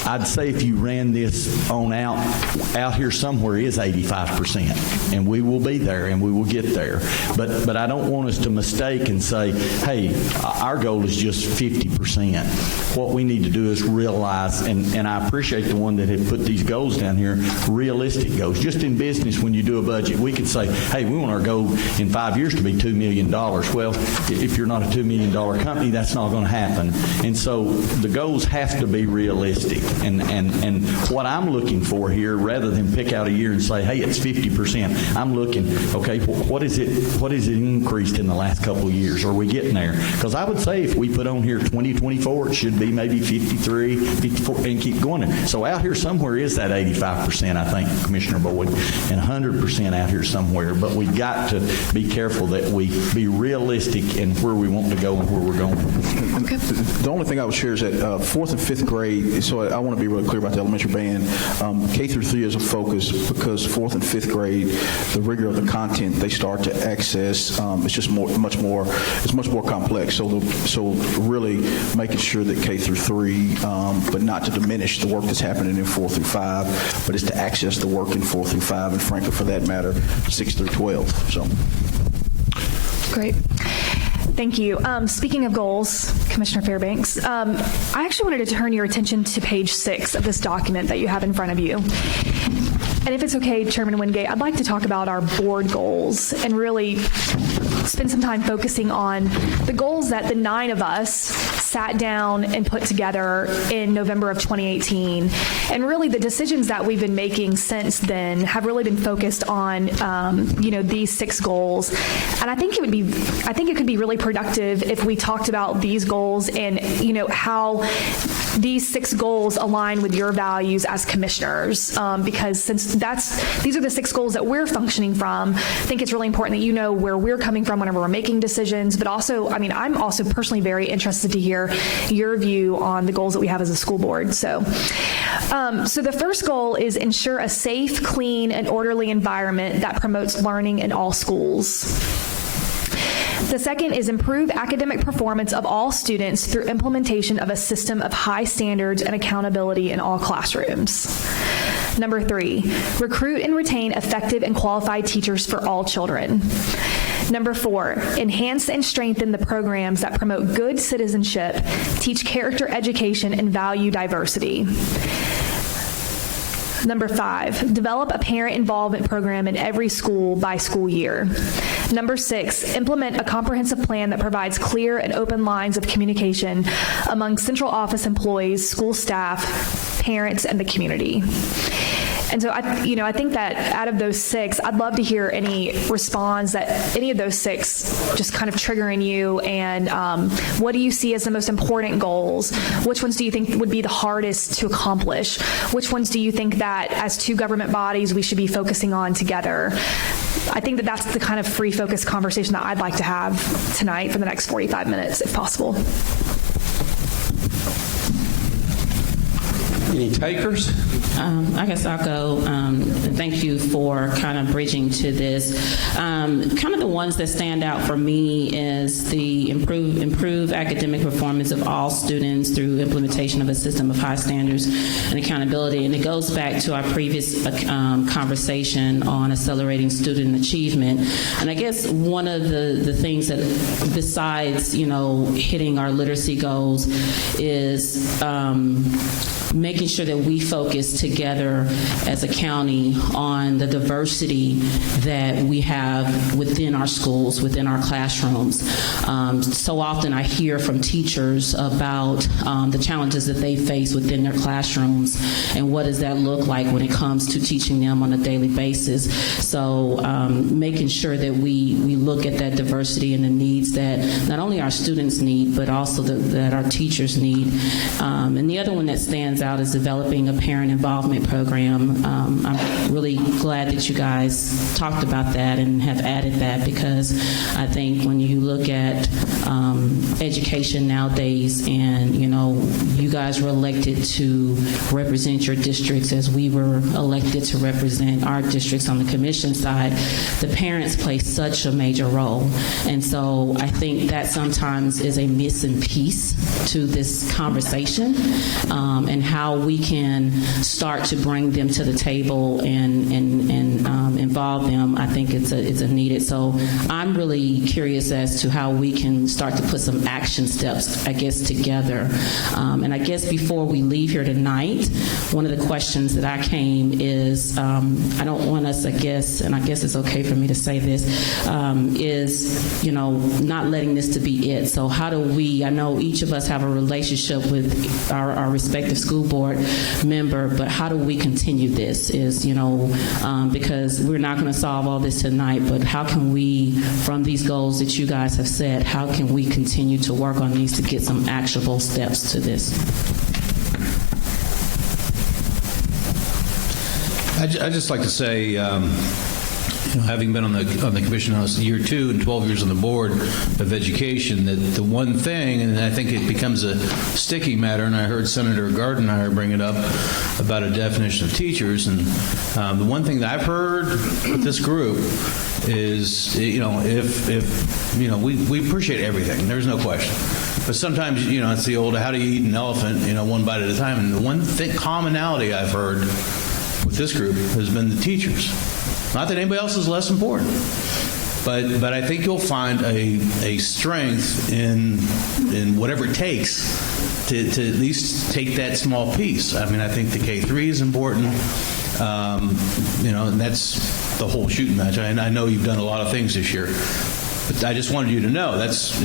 I'd say if you ran this on out here somewhere is 85%, and we will be there and we will get there. But I don't want us to mistake and say, hey, our goal is just 50%. What we need to do is realize, and I appreciate the one that had put these goals down here, realistic goals. Just in business, when you do a budget, we could say, hey, we want our goal in 5 years to be $2 million. Well, if you're not a $2 million company, that's not going to happen. And so the goals have to be realistic. And what I'm looking for here, rather than pick out a year and say, hey, it's 50%, I'm looking, okay, what is it increased in the last couple of years? Are we getting there? Because I would say if we put on here 2024, it should be maybe 53, 54, and keep going there. So out here somewhere is that 85%, I think, Commissioner Boyd, and 100% out here somewhere. But we've got to be careful that we be realistic in where we want to go and where we're going. Okay. The only thing I would share is that 4th and 5th grade, so I want to be really clear about the elementary band. K through 3 is a focus because 4th and 5th grade, the rigor of the content they start to access, it's just much more complex. So really making sure that K through 3, but not to diminish the work that's happening in 4 through 5, but it's to access the work in 4 through 5, and frankly, for that matter, 6 through 12. So. Great. Thank you. Speaking of goals, Commissioner Fairbanks, I actually wanted to turn your attention to page 6 of this document that you have in front of you. And if it's okay, Chairman Wingate, I'd like to talk about our board goals and really spend some time focusing on the goals that the 9 of us sat down and put together in November of 2018. And really the decisions that we've been making since then have really been focused on, these 6 goals. And I think it could be really productive if we talked about these goals and, how these 6 goals align with your values as commissioners. Because since these are the 6 goals that we're functioning from, I think it's really important that you know where we're coming from whenever we're making decisions. But also, I'm also personally very interested to hear your view on the goals that we have as a school board. So the first goal is ensure a safe, clean, and orderly environment that promotes learning in all schools. The second is improve academic performance of all students through implementation of a system of high standards and accountability in all classrooms. Number 3, recruit and retain effective and qualified teachers for all children. Number 4, enhance and strengthen the programs that promote good citizenship, teach character education, and value diversity. Number 5, develop a parent involvement program in every school by school year. Number 6, implement a comprehensive plan that provides clear and open lines of communication among central office employees, school staff, parents, and the community. And so I think that out of those 6, I'd love to hear any response that any of those 6 just kind of triggering you, and what do you see as the most important goals? Which ones do you think would be the hardest to accomplish? Which ones do you think that as 2 government bodies we should be focusing on together? I think that that's the kind of free focus conversation that I'd like to have tonight for the next 45 minutes, if possible. Any takers? I guess I'll go. Thank you for kind of bridging to this. Kind of the ones that stand out for me is the improve academic performance of all students through implementation of a system of high standards and accountability. And it goes back to our previous conversation on accelerating student achievement. And I guess one of the things that, besides, hitting our literacy goals, is making sure that we focus together as a county on the diversity that we have within our schools, within our classrooms. So often I hear from teachers about the challenges that they face within their classrooms, and what does that look like when it comes to teaching them on a daily basis. So making sure that we look at that diversity and the needs that not only our students need, but also that our teachers need. And the other one that stands out is developing a parent involvement program. I'm really glad that you guys talked about that and have added that, because I think when you look at education nowadays, and you guys were elected to represent your districts as we were elected to represent our districts on the commission side, the parents play such a major role. And so I think that sometimes is a missing piece to this conversation, and how we can start to bring them to the table and involve them. I think it's a needed. So I'm really curious as to how we can start to put some action steps, I guess, together. And I guess before we leave here tonight, one of the questions that I came is, I don't want us, I guess, and I guess it's okay for me to say this, is, not letting this to be it. So how do we, I know each of us have a relationship with our respective school board member, but how do we continue this is, because we're not going to solve all this tonight, but how can we, from these goals that you guys have set, how can we continue to work on these to get some actionable steps to this? I'd just like to say, having been on the commission now year 2 and 12 years on the board of education, that the one thing, and I think it becomes a sticky matter, and I heard Senator Gardenhire bring it up about a definition of teachers, and the one thing that I've heard with this group is, if we appreciate everything, there's no question. But sometimes, it's the old, how do you eat an elephant, one bite at a time. And the one commonality I've heard with this group has been the teachers. Not that anybody else is less important, but I think you'll find a strength in whatever it takes to at least take that small piece. I mean, I think the K-3 is important, and that's the whole shooting match. And I know you've done a lot of things this year, but I just wanted you to know that's,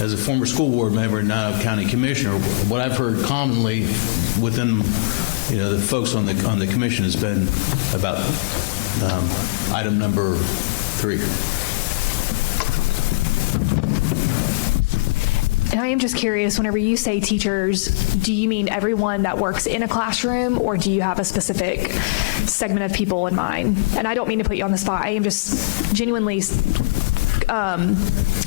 as a former school board member and now a county commissioner, what I've heard commonly within, the folks on the commission has been about item number 3. And I am just curious, whenever you say teachers, do you mean everyone that works in a classroom, or do you have a specific segment of people in mind? And I don't mean to put you on the spot. I am just genuinely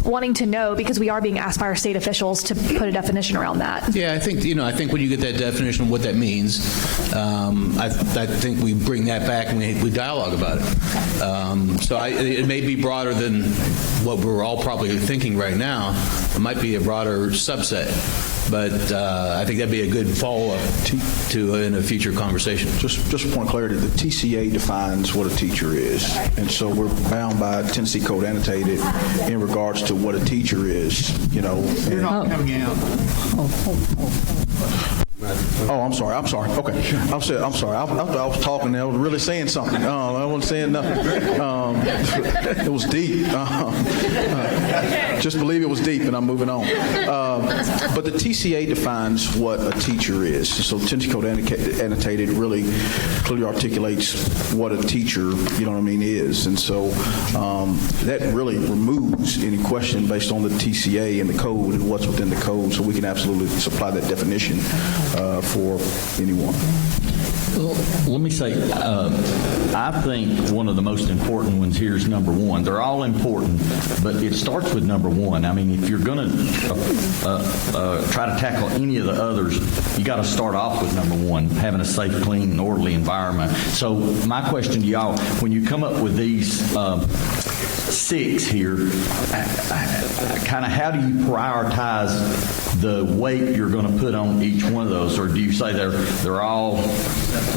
wanting to know, because we are being asked by our state officials to put a definition around that. Yeah, I think when you get that definition of what that means, I think we bring that back and we dialogue about it. So it may be broader than what we're all probably thinking right now. It might be a broader subset, but I think that'd be a good follow-up to in a future conversation. Just a point of clarity, the TCA defines what a teacher is, and so we're bound by Tennessee Code Annotated in regards to what a teacher is, You're not coming out. Oh, I'm sorry. Okay. I'm sorry. I thought I was talking. I was really saying something. I wasn't saying nothing. It was deep. Just believe it was deep, and I'm moving on. But the TCA defines what a teacher is. So Tennessee Code Annotated really clearly articulates what a teacher, is. And so that really removes any question based on the TCA and the code and what's within the code, so we can absolutely supply that definition for anyone. Let me say, I think one of the most important ones here is number one. They're all important, but it starts with number one. I mean, if you're going to try to tackle any of the others, you got to start off with number one, having a safe, clean, and orderly environment. So my question to y'all, when you come up with these 6 here, kind of how do you prioritize the weight you're going to put on each one of those? Or do you say they're all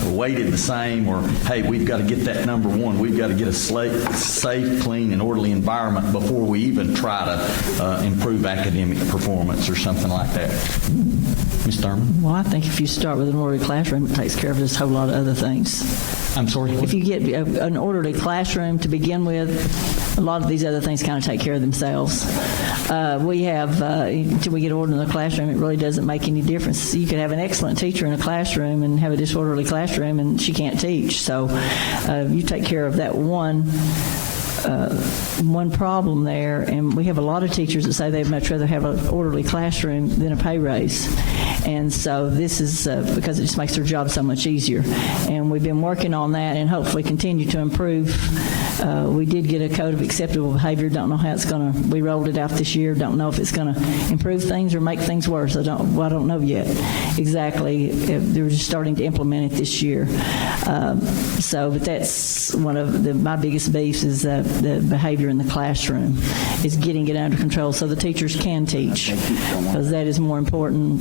weighted the same, or hey, we've got to get that number one, we've got to get a safe, clean, and orderly environment before we even try to improve academic performance or something like that? Ms. Thurman? Well, I think if you start with an orderly classroom, it takes care of just a whole lot of other things. I'm sorry? If you get an orderly classroom to begin with, a lot of these other things kind of take care of themselves. We have, until we get order in the classroom, it really doesn't make any difference. You could have an excellent teacher in a classroom and have a disorderly classroom, and she can't teach. So you take care of that one problem there, and we have a lot of teachers that say they'd much rather have an orderly classroom than a pay raise. And so this is because it just makes their job so much easier. And we've been working on that and hopefully continue to improve. We did get a code of acceptable behavior. Don't know how it's going to, we rolled it out this year. Don't know if it's going to improve things or make things worse. I don't know yet exactly. They're just starting to implement it this year. But that's one of my biggest beefs is the behavior in the classroom, is getting it under control so the teachers can teach, because that is more important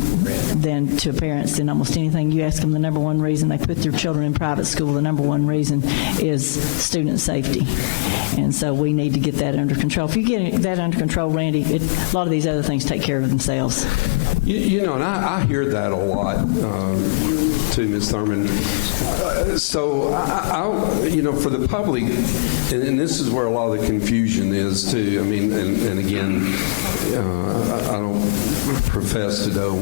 than to parents than almost anything. You ask them the number one reason they put their children in private school, the number one reason is student safety. And so we need to get that under control. If you get that under control, Randy, a lot of these other things take care of themselves. You know, and I hear that a lot too, Ms. Thurman. So, for the public, and this is where a lot of the confusion is too. I mean, and again, I don't profess to know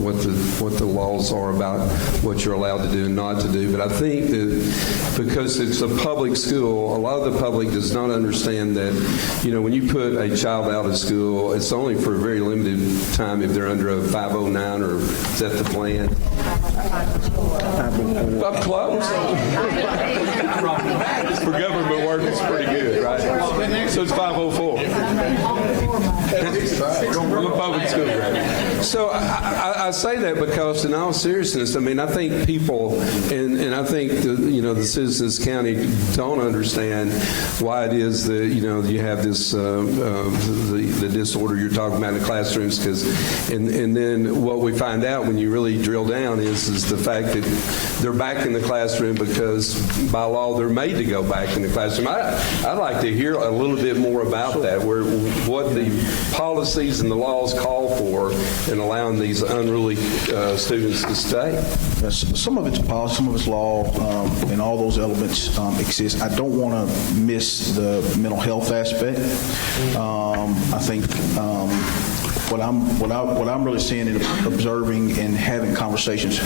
what the laws are about what you're allowed to do and not to do, but I think that because it's a public school, a lot of the public does not understand that, when you put a child out of school, it's only for a very limited time if they're under a 509, or is that the plan? Up close? For government work, it's pretty good, right? So it's 504. I'm a public school graduate. So I say that because, in all seriousness, I mean, I think people, and I think the citizens of this county don't understand why it is that you have this the disorder you're talking about in the classrooms, and then what we find out when you really drill down is the fact that they're back in the classroom because by law they're made to go back in the classroom. I'd like to hear a little bit more about that, what the policies and the laws call for in allowing these unruly students to stay. Some of it's policy, some of it's law, and all those elements exist. I don't want to miss the mental health aspect. I think what I'm really seeing and observing and having conversations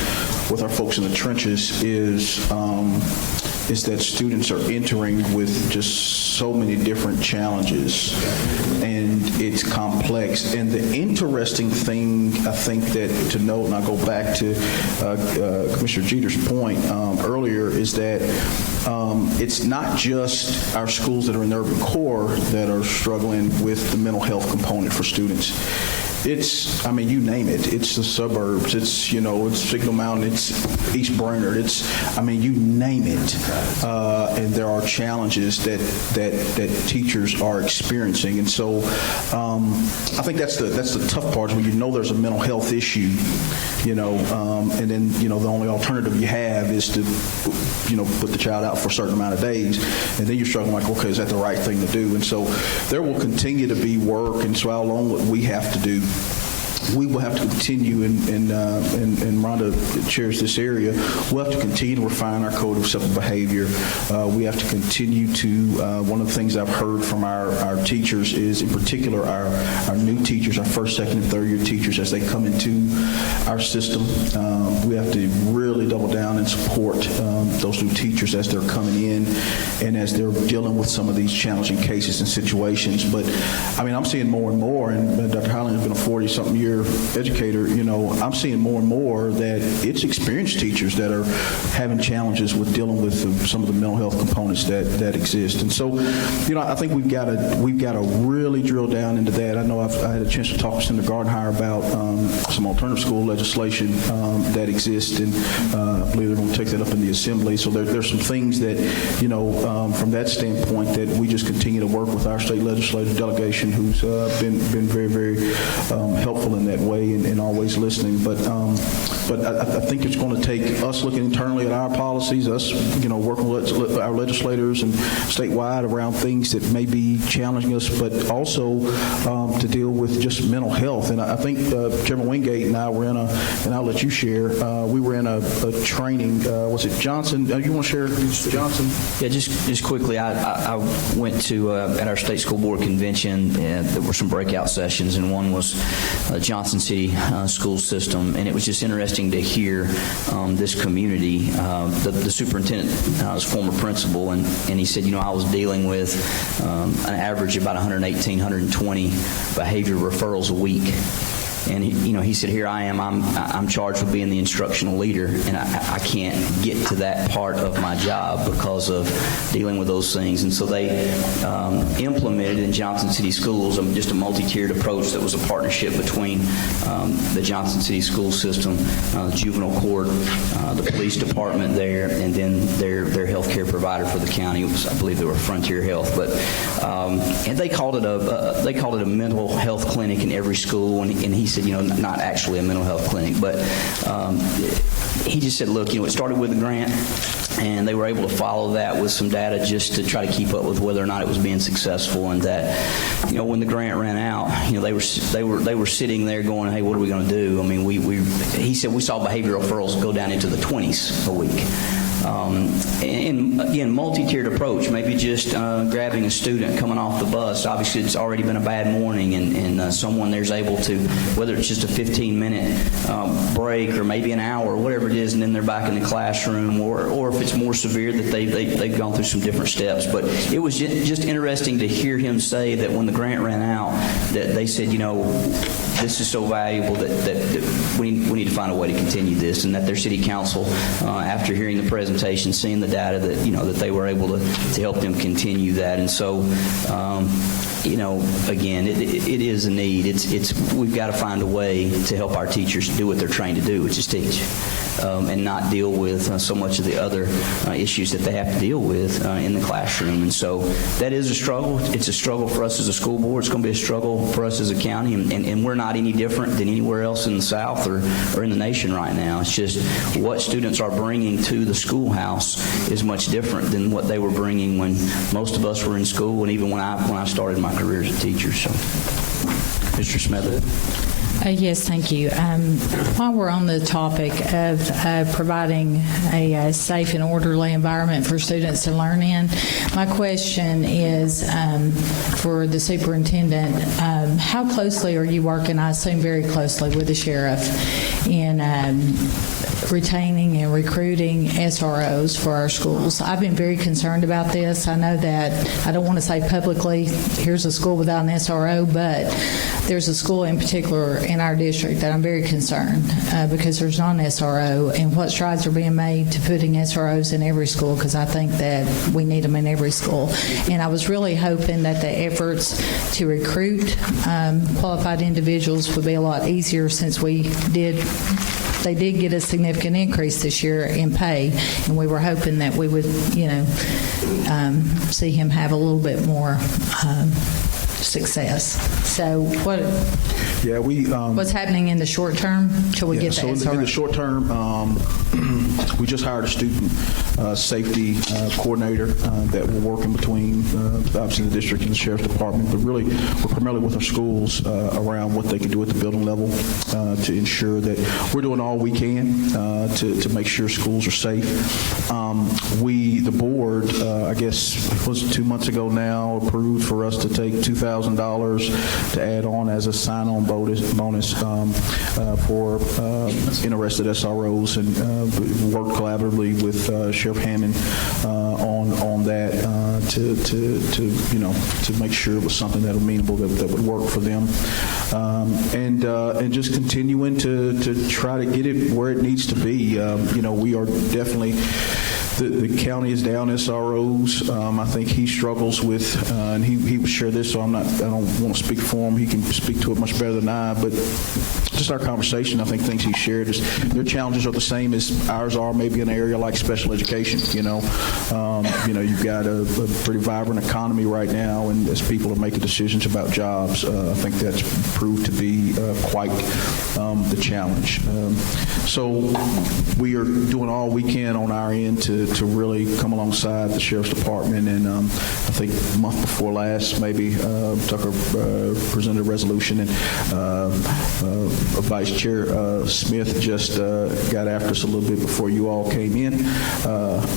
with our folks in the trenches is that students are entering with just so many different challenges, and it's complex. And the interesting thing, I think, that to note, and I'll go back to Commissioner Jeter's point earlier, is that it's not just our schools that are in the urban core that are struggling with the mental health component for students. It's, I mean, you name it. It's the suburbs. It's, it's Signal Mountain. It's East Brainerd. It's, I mean, you name it. And there are challenges that teachers are experiencing. And so I think that's the tough part, is when there's a mental health issue, and then, the only alternative you have is to, put the child out for a certain amount of days. And then you're struggling like, okay, is that the right thing to do? And so there will continue to be work. And so how long what we have to do, we will have to continue, and Rhonda chairs this area, we'll have to continue to refine our code of acceptable behavior. We have to continue to, one of the things I've heard from our teachers is, in particular, our new teachers, our first, second, and third year teachers, as they come into our system, we have to really double down and support those new teachers as they're coming in and as they're dealing with some of these challenging cases and situations. But, I mean, I'm seeing more and more, and Dr. Highland has been a 40-something year career educator, I'm seeing more and more that it's experienced teachers that are having challenges with dealing with some of the mental health components that exist. And so, I think we've got to really drill down into that. I know I had a chance to talk to Senator Gardenhire about some alternative school legislation that exists, and I believe they're going to take that up in the Assembly. So there's some things that, from that standpoint, that we just continue to work with our state legislative delegation, who's been very, very helpful in that way and always listening. But I think it's going to take us looking internally at our policies, us, working with our legislators and statewide around things that may be challenging us, but also to deal with just mental health. And I think Chairman Wingate and I were in and I'll let you share, we were in a training, was it Johnson? You want to share, Johnson? Yeah, just quickly, I went to, at our state school board convention, there were some breakout sessions, and one was Johnson City school system, and it was just interesting to hear this community. The superintendent was former principal, and he said, I was dealing with an average of about 118, 120 behavior referrals a week. And he said, here I am, I'm charged with being the instructional leader, and I can't get to that part of my job because of dealing with those things. And so they implemented in Johnson City Schools just a multi-tiered approach that was a partnership between the Johnson City school system, juvenile court, the police department there, and then their health care provider for the county. I believe they were Frontier Health, but and they called it a mental health clinic in every school. And he said, not actually a mental health clinic, but he just said, look, it started with a grant, and they were able to follow that with some data just to try to keep up with whether or not it was being successful. And that, when the grant ran out, they were sitting there going, hey, what are we going to do? I mean, he said we saw behavioral referrals go down into the 20s a week. And again, multi-tiered approach, maybe just grabbing a student coming off the bus. Obviously, it's already been a bad morning, and someone there's able to, whether it's just a 15-minute break or maybe an hour, whatever it is, and then they're back in the classroom, or if it's more severe, that they've gone through some different steps. But it was just interesting to hear him say that when the grant ran out, that they said, this is so valuable that we need to find a way to continue this, and that their city council, after hearing the presentation, seeing the data, that that they were able to help them continue that. And so again, it is a need. We've got to find a way to help our teachers do what they're trained to do, which is teach, and not deal with so much of the other issues that they have to deal with in the classroom. And so that is a struggle. It's a struggle for us as a school board. It's going to be a struggle for us as a county, and we're not any different than anywhere else in the South or in the nation right now. It's just what students are bringing to the schoolhouse is much different than what they were bringing when most of us were in school, and even when I started my career as a teacher. So, Mr. Smith. Yes, thank you. While we're on the topic of providing a safe and orderly environment for students to learn in, my question is for the superintendent, how closely are you working, I assume very closely, with the sheriff in retaining and recruiting SROs for our schools? I've been very concerned about this. I know that I don't want to say publicly, here's a school without an SRO, but there's a school in particular in our district that I'm very concerned because there's not an SRO, and what strides are being made to putting SROs in every school, because I think that we need them in every school. And I was really hoping that the efforts to recruit qualified individuals would be a lot easier, since they did get a significant increase this year in pay, and we were hoping that we would, see him have a little bit more success. So what's happening in the short term till we get the SRO? In the short term, we just hired a student safety coordinator that will work in between obviously the district and the sheriff's department, but really we're primarily with our schools around what they can do at the building level to ensure that we're doing all we can to make sure schools are safe. The board, I guess it was 2 months ago now, approved for us to take $2,000 to add on as a sign-on bonus for interested SROs, and worked collaboratively with Sheriff Hammond on that to make sure it was something that was amenable that would work for them. and just continuing to try to get it where it needs to be. We are definitely. The county is down SROs. I think he struggles with, and he would share this, so I don't want to speak for him. He can speak to it much better than I, but just our conversation, I think things he shared is their challenges are the same as ours are, maybe in an area like special education. You've got a pretty vibrant economy right now, and as people are making decisions about jobs, I think that's proved to be quite the challenge. So we are doing all we can on our end to really come alongside the Sheriff's Department, and I think the month before last, maybe Tucker presented a resolution, and Vice Chair Smith just got after us a little bit before you all came in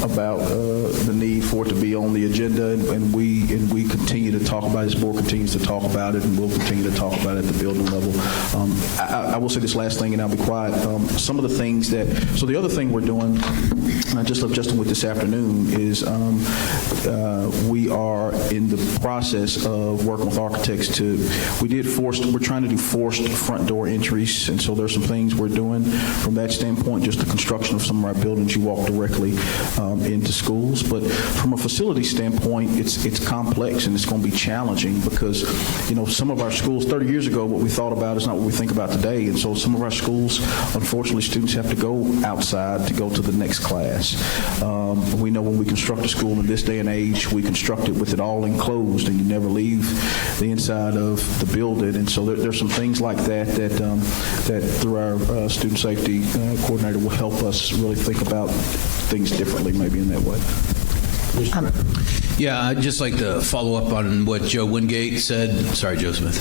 about the need for it to be on the agenda, and we continue to talk about it. This board continues to talk about it, and we'll continue to talk about it at the building level. I will say this last thing, and I'll be quiet. Some of the things so the other thing we're doing, and I just left Justin with this afternoon, is we are in the process of working with architects we're trying to do forced front door entries, and so there's some things we're doing from that standpoint, just the construction of some of our buildings. You walk directly into schools, but from a facility standpoint, it's complex and it's going to be challenging because, some of our schools 30 years ago, what we thought about is not what we think about today, and so some of our schools, unfortunately, students have to go outside to go to the next class. We know when we construct a school in this day and age, we construct it with it all enclosed, and you never leave the inside of the building. And so there's some things like that through our student safety coordinator will help us really think about things differently, maybe in that way. Yeah, I'd just like to follow up on what Joe Wingate said. Sorry, Joe Smith.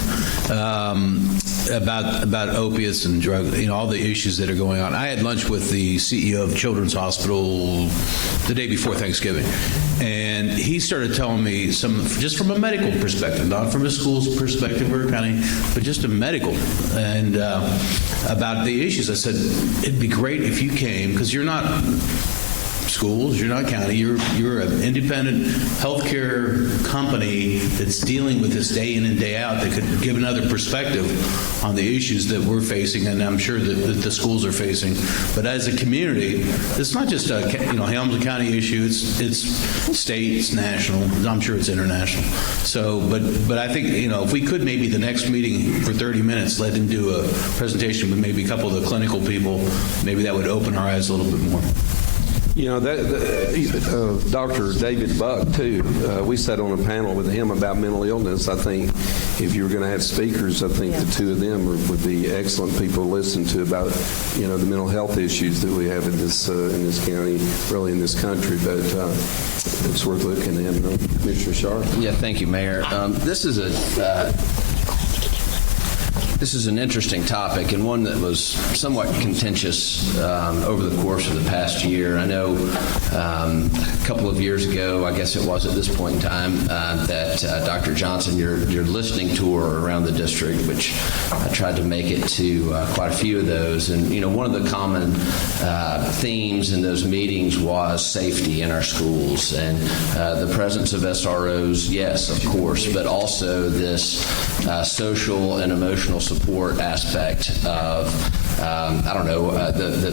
About opiates and drug, all the issues that are going on. I had lunch with the CEO of Children's Hospital the day before Thanksgiving, and he started telling me just from a medical perspective, not from a school's perspective or county, but just a medical, and about the issues. I said, it'd be great if you came, because you're not schools, you're not county, you're an independent healthcare company that's dealing with this day in and day out that could give another perspective on the issues that we're facing, and I'm sure that the schools are facing. But as a community, it's not just a Helmsley County issue. It's state, it's national. I'm sure it's international. So, but I think if we could maybe the next meeting for 30 minutes let them do a presentation with maybe a couple of the clinical people, maybe that would open our eyes a little bit more. Dr. David Buck, too, we sat on a panel with him about mental illness. I think if you were going to have speakers, I think the two of them would be excellent people to listen to about, the mental health issues that we have in this county, really in this country. But it's worth looking at. Commissioner Sharp. Yeah, thank you, Mayor. This is an interesting topic and one that was somewhat contentious over the course of the past year. I know a couple of years ago, I guess it was at this point in time, that Dr. Johnson, your listening tour around the district, which I tried to make it to quite a few of those. And, one of the common themes in those meetings was safety in our schools and the presence of SROs, yes, of course, but also this social and emotional support aspect of,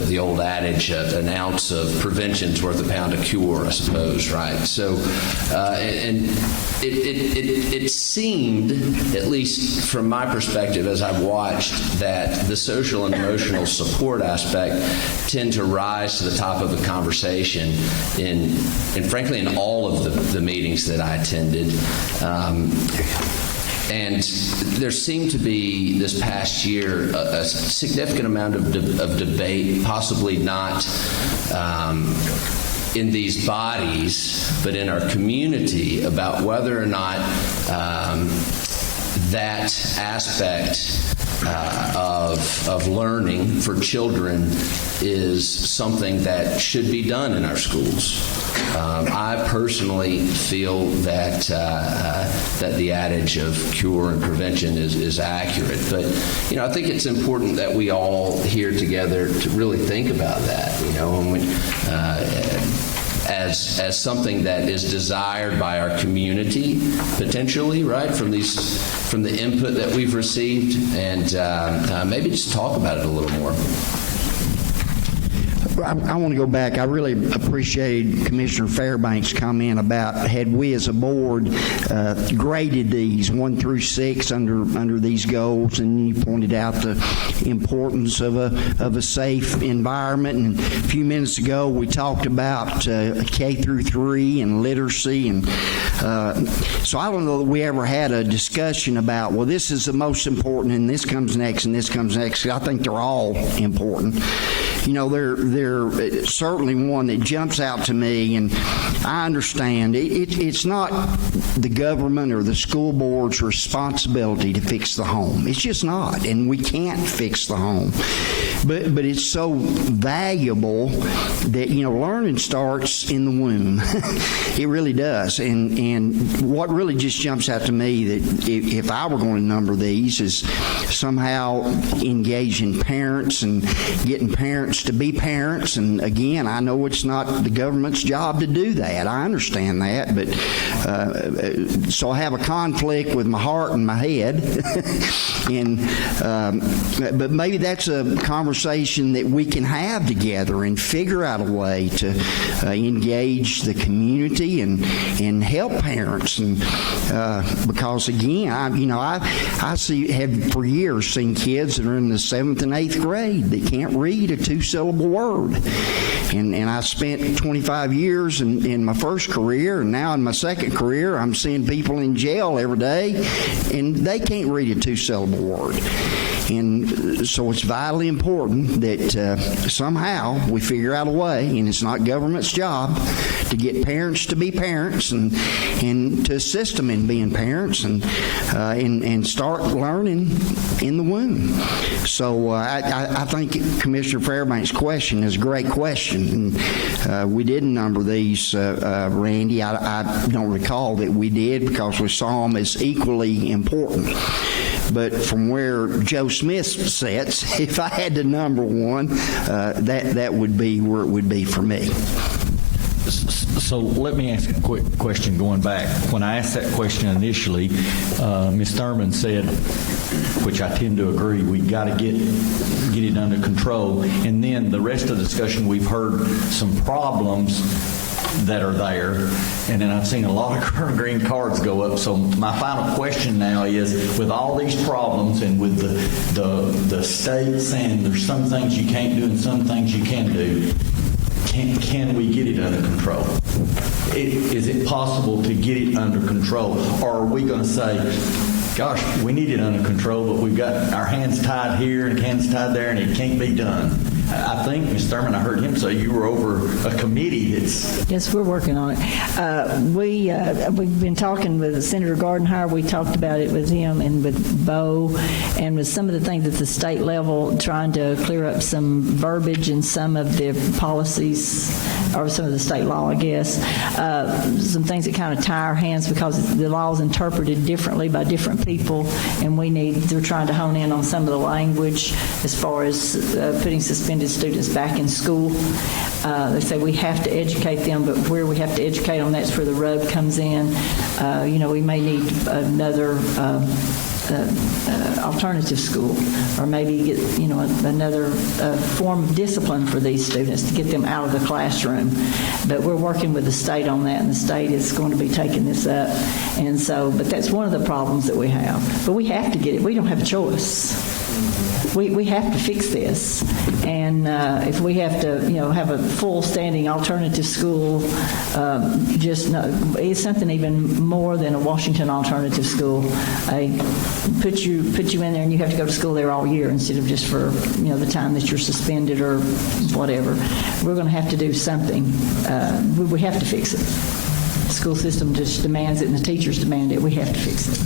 the old adage, an ounce of prevention's worth a pound of cure, I suppose, right? So, and it seemed, at least from my perspective as I've watched, that the social and emotional support aspect tend to rise to the top of the conversation and frankly, in all of the meetings that I attended. And there seemed to be, this past year, a significant amount of debate, possibly not in these bodies, but in our community, about whether or not that aspect of learning for children is something that should be done in our schools. I personally feel that the adage of cure and prevention is accurate, but I think it's important that we all here together to really think about that. And as something that is desired by our community, potentially, right, from the input that we've received, and maybe just talk about it a little more. I want to go back. I really appreciated Commissioner Fairbanks' comment about had we as a board graded these 1 through 6 under these goals, and you pointed out the importance of a safe environment. And a few minutes ago, we talked about K through 3 and literacy, and so I don't know that we ever had a discussion about, well, this is the most important, and this comes next, and this comes next. I think they're all important. You know, they're certainly one that jumps out to me, and I understand it's not the government or the school board's responsibility to fix the home. It's just not, and we can't fix the home. But it's so valuable that, you know, learning starts in the womb. It really does. And what really just jumps out to me that if I were going to number these is somehow engaging parents and getting parents to be parents. And again, I know it's not the government's job to do that. I understand that. But so I have a conflict with my heart and my head. But maybe that's a conversation that we can have together and figure out a way to engage the community and help parents. And because again, I have for years seen kids that are in the 7th and 8th grade that can't read a 2-syllable word. And I spent 25 years in my first career, and now in my second career, I'm seeing people in jail every day, and they can't read a 2-syllable word. And so it's vitally important that somehow we figure out a way, and it's not government's job, to get parents to be parents and to assist them in being parents and start learning in the womb. So I think Commissioner Fairbanks' question is a great question. And we didn't number these, Randy. I don't recall that we did because we saw them as equally important. But from where Joe Smith sits, if I had to number one, that would be where it would be for me. So let me ask a quick question going back. When I asked that question initially, Ms. Thurman said, which I tend to agree, we've got to get it under control. And then the rest of the discussion, we've heard some problems that are there, and then I've seen a lot of green cards go up. So my final question now is, with all these problems and with the state saying there's some things you can't do and some things you can do, can we get it under control? Is it possible to get it under control? Or are we going to say, gosh, we need it under control, but we've got our hands tied here and hands tied there, and it can't be done? I think, Ms. Thurman, I heard him say you were over a committee that's... Yes, we're working on it. We've been talking with Senator Gardenhire. We talked about it with him and with Bo and with some of the things at the state level, trying to clear up some verbiage in some of the policies or some of the state law, I guess. Some things that kind of tie our hands because the law is interpreted differently by different people, and they're trying to hone in on some of the language as far as putting suspended students back in school. They say we have to educate them, but where we have to educate them, that's where the rub comes in. We may need another alternative school, or maybe get another form of discipline for these students to get them out of the classroom. But we're working with the state on that, and the state is going to be taking this up. And so, but that's one of the problems that we have. But we have to get it. We don't have a choice. We have to fix this, and if we have to, have a full standing alternative school, it's something even more than a Washington alternative school. Put you in there, and you have to go to school there all year instead of just for the time that you're suspended or whatever. We're going to have to do something. We have to fix it. The school system just demands it, and the teachers demand it. We have to fix it.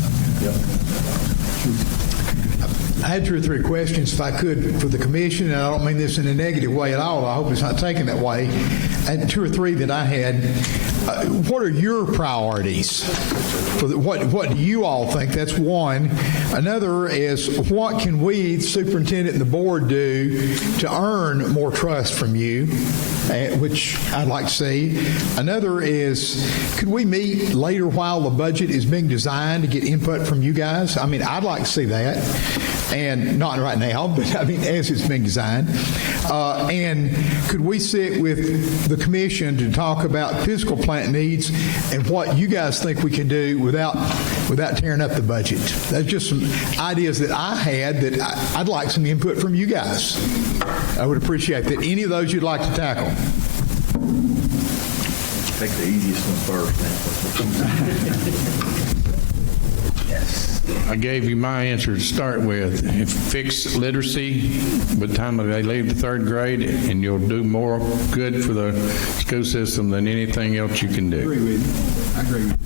I had 2 or 3 questions, if I could, for the commission, and I don't mean this in a negative way at all. I hope it's not taken that way. I had 2 or 3 that I had. What are your priorities? What do you all think? That's one. Another is, what can we, the superintendent and the board, do to earn more trust from you, which I'd like to see. Another is, could we meet later while the budget is being designed to get input from you guys? I mean, I'd like to see that, and not right now, but I mean, as it's being designed. And could we sit with the commission to talk about physical plant needs and what you guys think we can do without tearing up the budget? That's just some ideas that I had that I'd like some input from you guys. I would appreciate that. Any of those you'd like to tackle? Take the easiest one first. I gave you my answer to start with. If fix literacy by the time they leave the 3rd grade, and you'll do more good for the school system than anything else you can do. I agree with you. I agree with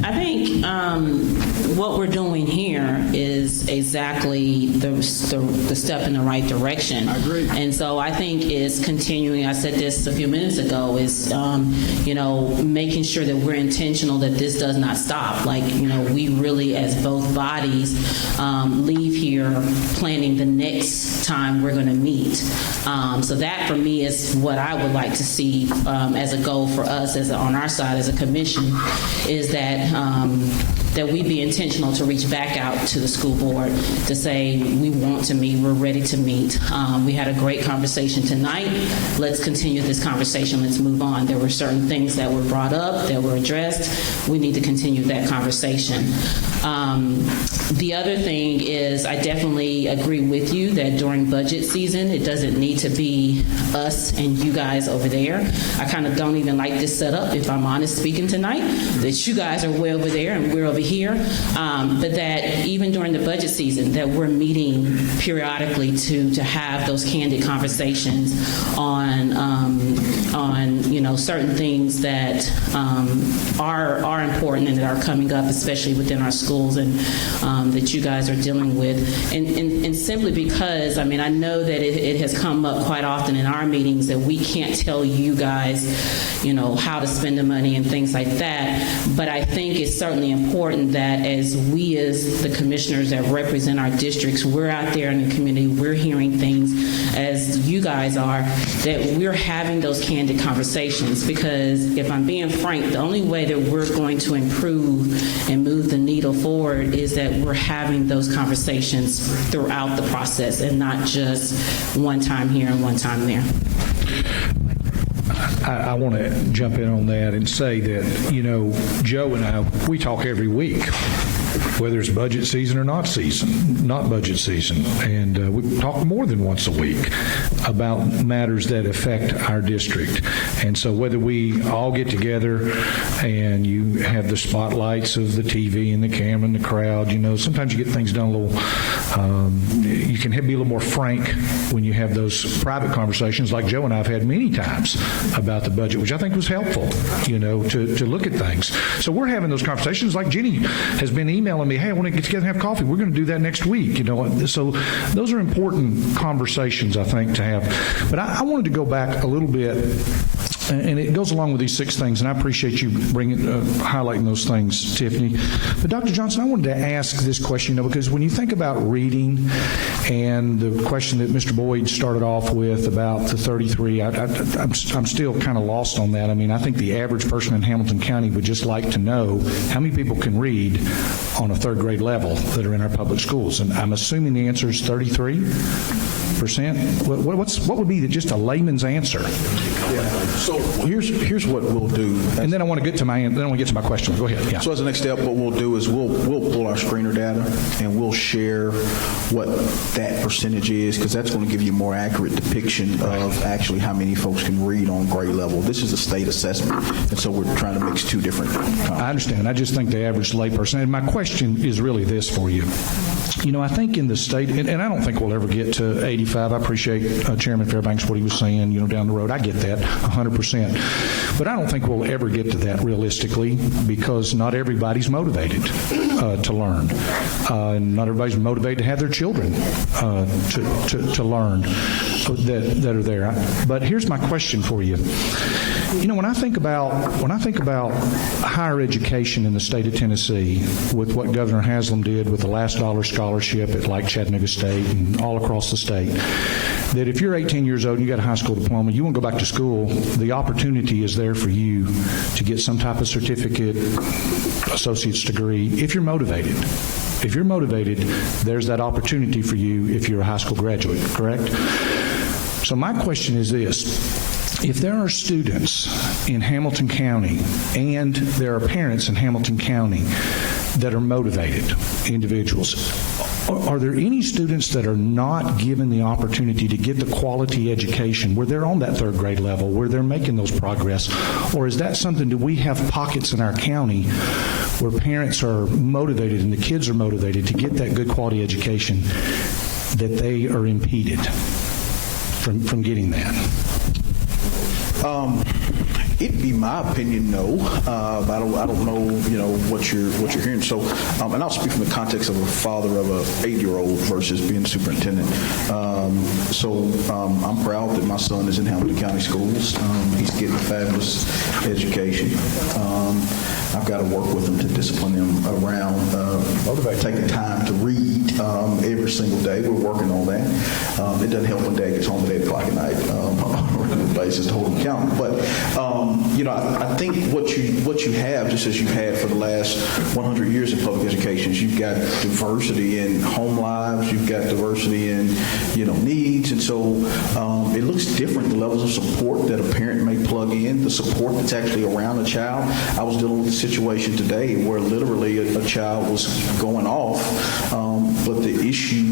I think what we're doing here is exactly the step in the right direction. I agree. And so I think it's continuing. I said this a few minutes ago. Is making sure that we're intentional that this does not stop. We really, as both bodies, leave here planning the next time we're going to meet. So that for me is what I would like to see as a goal for us on our side as a commission, is that we be intentional to reach back out to the school board to say we want to meet, we're ready to meet. We had a great conversation tonight. Let's continue this conversation. Let's move on. There were certain things that were brought up, that were addressed. We need to continue that conversation. The other thing is, I definitely agree with you that during budget season, it doesn't need to be us and you guys over there. I kind of don't even like this setup, if I'm honest speaking tonight, that you guys are way over there and we're over here. But that even during the budget season, that we're meeting periodically to have those candid conversations on certain things that are important and that are coming up, especially within our schools, and that you guys are dealing with. And simply because, I know that it has come up quite often in our meetings that we can't tell you guys, how to spend the money and things like that. But I think it's certainly important that as the commissioners that represent our districts, we're out there in the community, we're hearing things as you guys are, that we're having those candid conversations. Because if I'm being frank, the only way that we're going to improve and move the needle forward is that we're having those conversations throughout the process and not just one time here and one time there. I want to jump in on that and say that, Joe and I, we talk every week, whether it's budget season or not budget season. And we talk more than once a week about matters that affect our district. And so whether we all get together and you have the spotlights of the TV and the camera and the crowd, sometimes you get things done a little, you can be a little more frank when you have those private conversations like Joe and I have had many times about the budget, which I think was helpful, to look at things. So we're having those conversations. Like Jenny has been emailing me, hey, I want to get together and have coffee. We're going to do that next week. So those are important conversations, I think, to have. But I wanted to go back a little bit, and it goes along with these 6 things, and I appreciate you highlighting those things, Tiffany. But Dr. Johnson, I wanted to ask this question, because when you think about reading and the question that Mr. Boyd started off with about the 33, I'm still kind of lost on that. I think the average person in Hamilton County would just like to know how many people can read on a 3rd grade level that are in our public schools. And I'm assuming the answer is 33%. What would be just a layman's answer? Yeah. So here's what we'll do. And then I want to get to my question. Go ahead. Yeah. So as the next step, what we'll do is we'll pull our screener data and we'll share what that percentage is, because that's going to give you a more accurate depiction of actually how many folks can read on grade level. This is a state assessment, and so we're trying to mix 2 different. I understand. I just think the average layperson. And my question is really this for you. I think in the state, and I don't think we'll ever get to 85. I appreciate Chairman Fairbanks, what he was saying, down the road. I get that 100%. But I don't think we'll ever get to that realistically because not everybody's motivated to learn. And not everybody's motivated to have their children to learn that are there. But here's my question for you. When I think about higher education in the state of Tennessee, with what Governor Haslam did with the last dollar scholarship at like Chattanooga State and all across the state, that if you're 18 years old and you got a high school diploma, you want to go back to school, the opportunity is there for you to get some type of certificate, associate's degree, if you're motivated. If you're motivated, there's that opportunity for you if you're a high school graduate, correct? So my question is this. If there are students in Hamilton County and there are parents in Hamilton County that are motivated individuals, are there any students that are not given the opportunity to get the quality education where they're on that third grade level, where they're making those progress? Or is that something, do we have pockets in our county where parents are motivated and the kids are motivated to get that good quality education that they are impeded from getting that? It'd be my opinion, no. I don't know, what you're hearing. So, and I'll speak from the context of a father of a 8-year-old versus being superintendent. I'm proud that my son is in Hamilton County Schools. He's getting a fabulous education. I've got to work with him to discipline him around taking time to read every single day. We're working on that. It doesn't help when Dad gets home at 8 o'clock at night on a regular basis to hold him accountable. But I think what you have, just as you've had for the last 100 years in public education, is you've got diversity in home lives, you've got diversity in needs, and so it looks different. The levels of support that a parent may plug in, the support that's actually around a child. I was dealing with a situation today where literally a child was going off, but the issue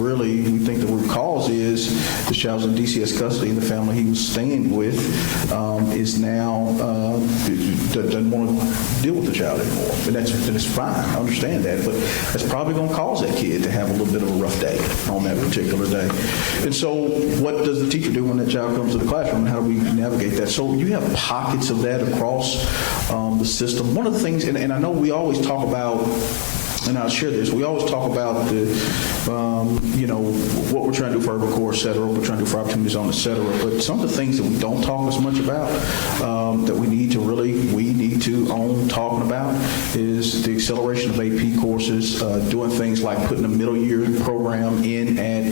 really, we think the root cause is this child's in DCS custody, and the family he was staying with is now doesn't want to deal with the child anymore. And that's fine. I understand that, but that's probably going to cause that kid to have a little bit of a rough day on that particular day. And so what does the teacher do when that child comes to the classroom, and how do we navigate that? So you have pockets of that across the system. One of the things, and I know we always talk about, and I'll share this, we always talk about what we're trying to do for Urban Core, et cetera, what we're trying to do for Opportunity Zone, et cetera, but some of the things that we don't talk as much about that we need to own talking about is the acceleration of AP courses, doing things like putting a middle year program in at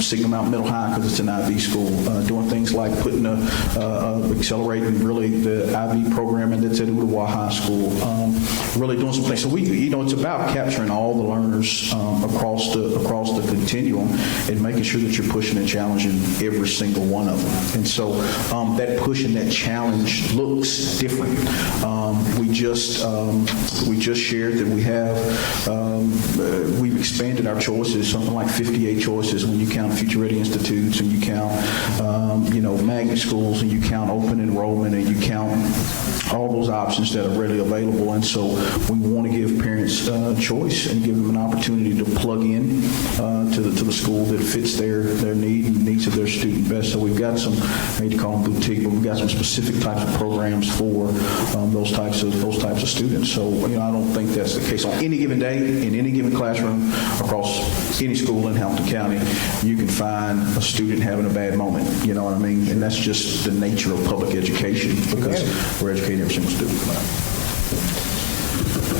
Signal Mountain Middle High because it's an IB school, doing things like putting accelerating really the IB program that's at Udawa High School, really doing some things. So it's about capturing all the learners across the continuum and making sure that you're pushing and challenging every single one of them. And so that push and that challenge looks different. We just shared that we've expanded our choices, something like 58 choices when you count Future Ready Institutes and you count magnet schools and you count open enrollment and you count all those options that are readily available. And so we want to give parents choice and give them an opportunity to plug in to the school that fits their need and needs of their student best. So we've got some, I hate to call them boutique, but we've got some specific types of programs for those types of students. So I don't think that's the case. On any given day, in any given classroom, across any school in Hamilton County, you can find a student having a bad moment. You know what I mean? And that's just the nature of public education because we're educating every single student.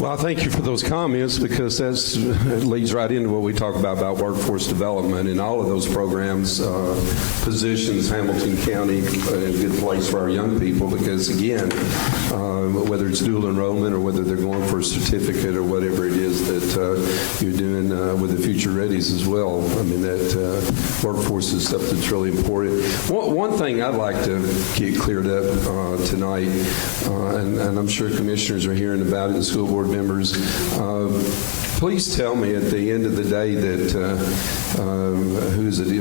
Well, thank you for those comments because that leads right into what we talk about workforce development, and all of those programs positions Hamilton County in a good place for our young people because, again, whether it's dual enrollment or whether they're going for a certificate or whatever it is that you're doing with the Future Readies as well. I mean, that workforce is stuff that's really important. One thing I'd like to get cleared up tonight, and I'm sure commissioners are hearing about it, and school board members, please tell me at the end of the day that who's it?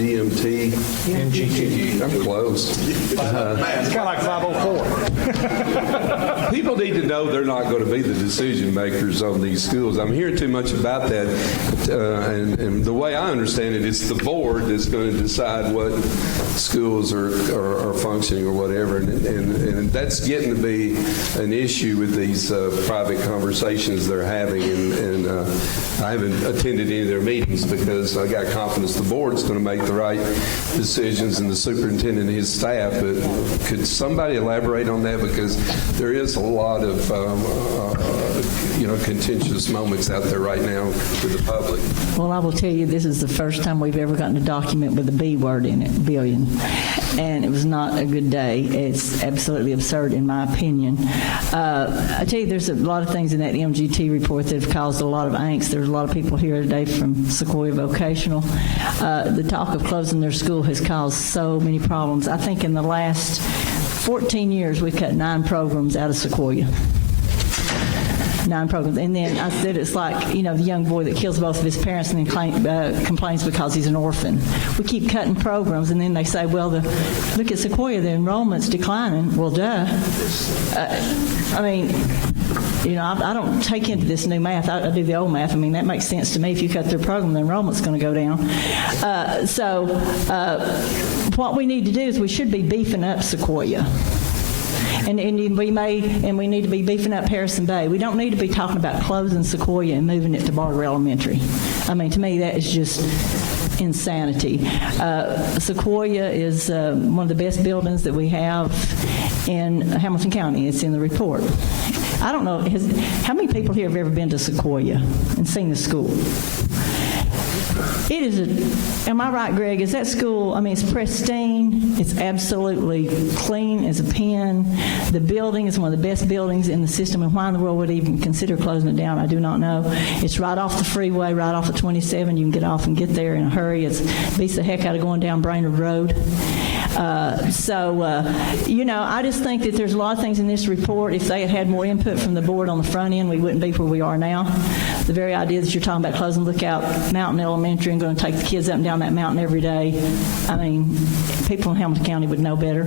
GMT? NGT. I'm close. It's kind of like 504. People need to know they're not going to be the decision makers on these schools. I'm hearing too much about that, and the way I understand it, it's the board that's going to decide what schools are functioning or whatever, and that's getting to be an issue with these private conversations they're having, and I haven't attended any of their meetings because I got confidence the board's going to make the right decisions and the superintendent and his staff, but could somebody elaborate on that, because there is a lot of contentious moments out there right now with the public. Well, I will tell you, this is the first time we've ever gotten a document with a B word in it, billion, and it was not a good day. It's absolutely absurd in my opinion. I tell you, there's a lot of things in that MGT report that have caused a lot of angst. There's a lot of people here today from Sequoia Vocational. The talk of closing their school has caused so many problems. I think in the last 14 years, we've cut 9 programs out of Sequoia. 9 programs. And then I said it's like, the young boy that kills both of his parents and then complains because he's an orphan. We keep cutting programs, and then they say, well, look at Sequoia, the enrollment's declining. Well, duh. I don't take into this new math. I do the old math. That makes sense to me. If you cut their program, the enrollment's going to go down. What we need to do is we should be beefing up Sequoia. And we need to be beefing up Harrison Bay. We don't need to be talking about closing Sequoia and moving it to Barter Elementary. To me, that is just insanity. Sequoia is one of the best buildings that we have in Hamilton County. It's in the report. I don't know, how many people here have ever been to Sequoia and seen the school? It is am I right, Greg? Is that school, it's pristine. It's absolutely clean as a pin. The building is one of the best buildings in the system, and why in the world would they even consider closing it down, I do not know. It's right off the freeway, right off of 27. You can get off and get there in a hurry. It beats the heck out of going down Brainerd Road. I just think that there's a lot of things in this report. If they had had more input from the board on the front end, we wouldn't be where we are now. The very idea that you're talking about closing Lookout Mountain Elementary and going to take the kids up and down that mountain every day, people in Hamilton County would know better.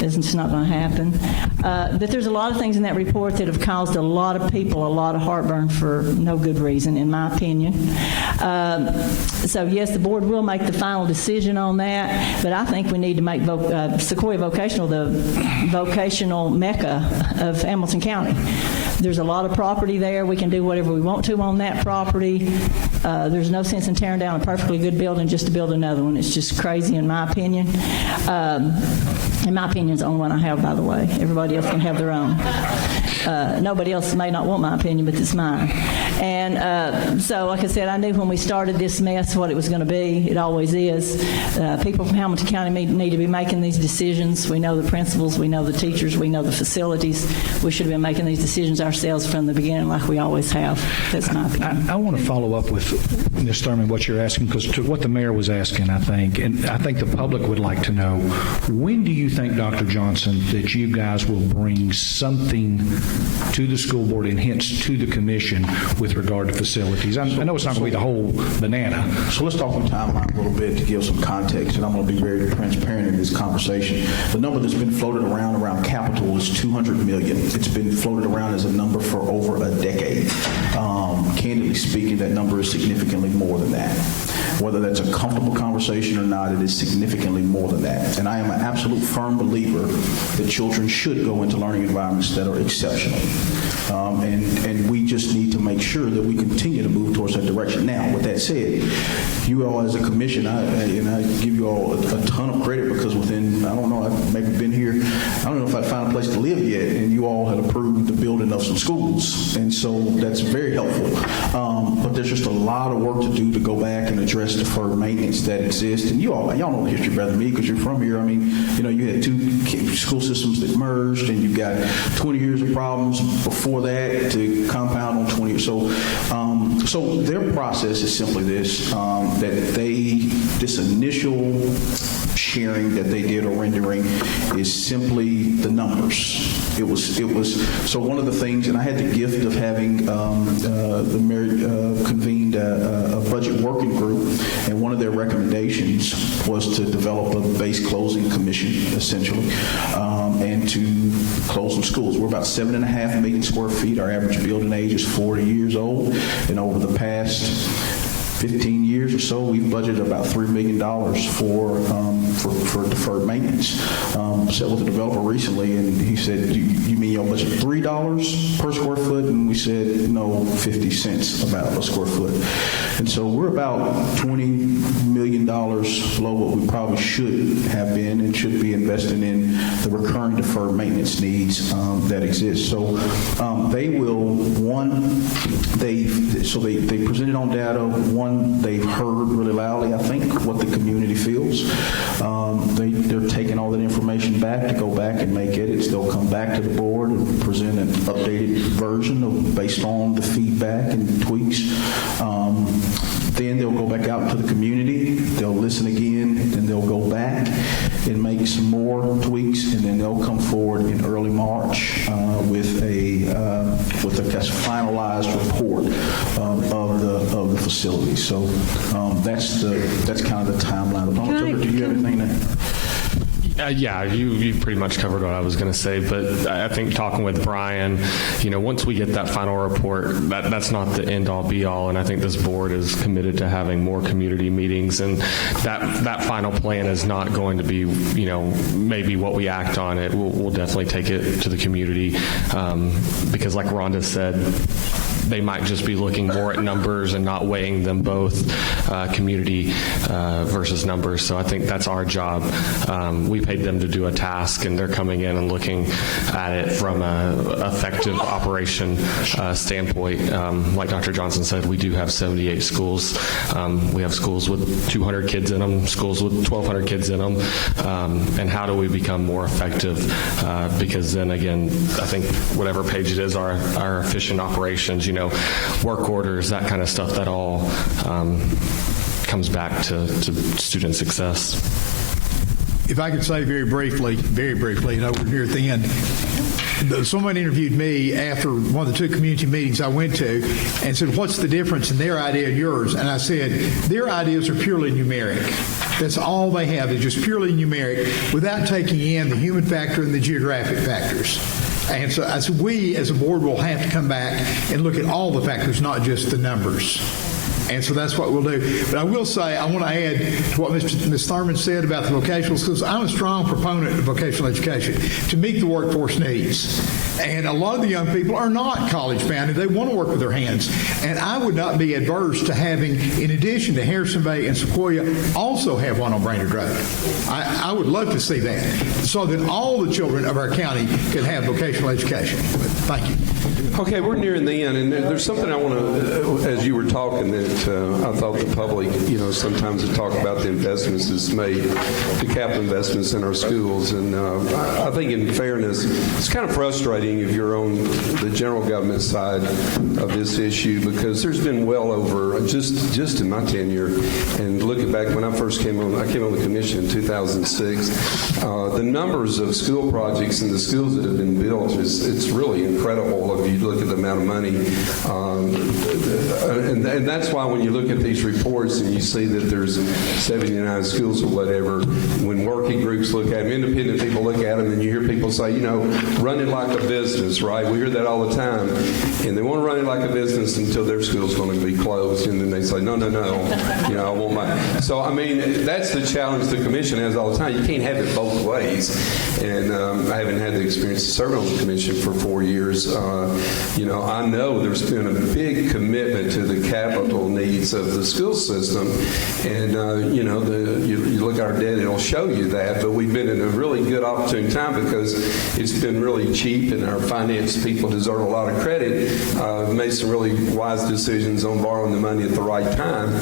It's just not going to happen. But there's a lot of things in that report that have caused a lot of people a lot of heartburn for no good reason, in my opinion. Yes, the board will make the final decision on that, but I think we need to make Sequoia Vocational the vocational mecca of Hamilton County. There's a lot of property there. We can do whatever we want to on that property. There's no sense in tearing down a perfectly good building just to build another one. It's just crazy, in my opinion. And my opinion is the only one I have, by the way. Everybody else can have their own. Nobody else may not want my opinion, but it's mine. And like I said, I knew when we started this mess what it was going to be. It always is. People from Hamilton County need to be making these decisions. We know the principals, we know the teachers, we know the facilities. We should have been making these decisions ourselves from the beginning like we always have. That's my opinion. I want to follow up with, Ms. Thurman, what you're asking, because to what the mayor was asking, I think, and I think the public would like to know, when do you think, Dr. Johnson, that you guys will bring something to the school board and hence to the commission with regard to facilities? I know it's not going to be the whole banana. So let's talk on timeline a little bit to give some context, and I'm going to be very transparent in this conversation. The number that's been floated around capital is $200 million. It's been floated around as a number for over a decade. Candidly speaking, that number is significantly more than that. Whether that's a comfortable conversation or not, it is significantly more than that. And I am an absolute firm believer that children should go into learning environments that are exceptional. And we just need to make sure that we continue to move towards that direction. Now, with that said, you all as a commission, I give you all a ton of credit because within, I don't know, I've maybe been here, I don't know if I found a place to live yet, and you all had approved the building of some schools. And so that's very helpful. But there's just a lot of work to do to go back and address deferred maintenance that exists. And y'all know the history better than me because you're from here. You had 2 school systems that merged, and you've got 20 years of problems before that to compound on 20 years. So their process is simply this, that this initial sharing that they did or rendering is simply the numbers. It was so one of the things, and I had the gift of having the mayor convened a budget working group, and one of their recommendations was to develop a base closing commission, essentially, and to close some schools. We're about 7.5 million square feet. Our average building age is 40 years old, and over the past 15 years or so, we've budgeted about $3 million for deferred maintenance. Sat with a developer recently, and he said, you mean y'all budget $3 per square foot? And we said, no, 50 cents about a square foot. And so we're about $20 million below what we probably should have been and should be investing in the recurring deferred maintenance needs that exist. So they will, they presented on data. One, they've heard really loudly, I think, what the community feels. They're taking all that information back to go back and make edits. They'll come back to the board and present an updated version based on the feedback and tweaks. Then they'll go back out to the community. They'll listen again, and they'll go back and make some more tweaks, and then they'll come forward in early March with a finalized report of the facility. So that's kind of the timeline. Do you have anything to? Yeah, you pretty much covered what I was going to say, but I think talking with Brian, once we get that final report, that's not the end-all, be-all, and I think this board is committed to having more community meetings, and that final plan is not going to be, maybe what we act on it. We'll definitely take it to the community because like Rhonda said, they might just be looking more at numbers and not weighing them both, community versus numbers. So I think that's our job. We paid them to do a task, and they're coming in and looking at it from an effective operation standpoint. Like Dr. Johnson said, we do have 78 schools. We have schools with 200 kids in them, schools with 1,200 kids in them. And how do we become more effective? Because then again, I think whatever page it is, our efficient operations, work orders, that kind of stuff, that all comes back to student success. If I could say very briefly, we're near at the end. Someone interviewed me after one of the 2 community meetings I went to and said, what's the difference in their idea and yours? And I said, their ideas are purely numeric. That's all they have. They're just purely numeric without taking in the human factor and the geographic factors. And so we, as a board, will have to come back and look at all the factors, not just the numbers. And so that's what we'll do. But I will say, I want to add to what Ms. Thurman said about the vocational schools. I'm a strong proponent of vocational education to meet the workforce needs. And a lot of the young people are not college-bound, and they want to work with their hands. And I would not be adverse to having, in addition to Harrison Bay and Sequoia, also have one on Brainerd Road. I would love to see that, so that all the children of our county could have vocational education. Thank you. Okay, we're nearing the end, and there's something I want to, as you were talking, that I thought the public, sometimes to talk about the investments that's made, the capital investments in our schools, and I think in fairness, it's kind of frustrating if you're on the general government side of this issue, because there's been well over, just in my tenure, and looking back when I first came on the commission in 2006, the numbers of school projects and the schools that have been built, it's really incredible if you look at the amount of money. And that's why when you look at these reports and you see that there's 79 schools or whatever, when working groups look at them, independent people look at them, and you hear people say, run it like a business, right? We hear that all the time. And they want to run it like a business until their school's going to be closed. And then they say, no. I want my... So, that's the challenge the commission has all the time. You can't have it both ways. And I haven't had the experience to serve on the commission for 4 years. I know there's been a big commitment to the capital needs of the school system, and you look at our debt, it'll show you that. But we've been in a really good opportune time because it's been really cheap, and our finance people deserve a lot of credit. Made some really wise decisions on borrowing the money at the right time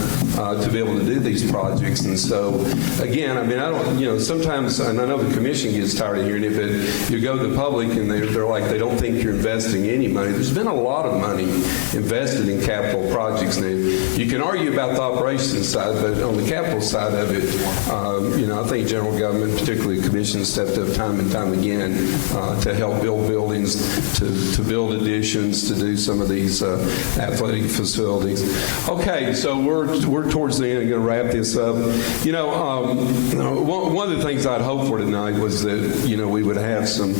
to be able to do these projects. And so, again, I don't. Sometimes, and I know the commission gets tired of hearing it, but you go to the public and they're like they don't think you're investing any money. There's been a lot of money invested in capital projects. Now, you can argue about the operations side, but on the capital side of it, I think general government, particularly the commission, stepped up time and time again to help build buildings, to build additions, to do some of these athletic facilities. Okay, so we're towards the end. I'm going to wrap this up. One of the things I'd hoped for tonight was that we would have some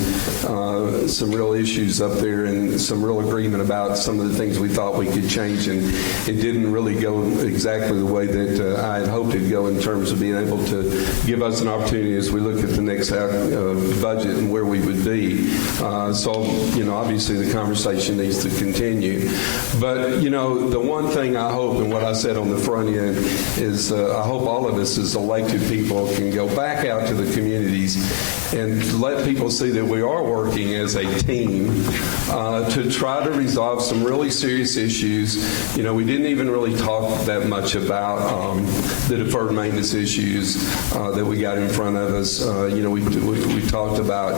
real issues up there and some real agreement about some of the things we thought we could change, and it didn't really go exactly the way that I had hoped it'd go in terms of being able to give us an opportunity as we look at the next budget and where we would be. Obviously the conversation needs to continue. But, the one thing I hope, and what I said on the front end, is I hope all of us as elected people can go back out to the communities and let people see that we are working as a team to try to resolve some really serious issues. We didn't even really talk that much about the deferred maintenance issues that we got in front of us. We talked about,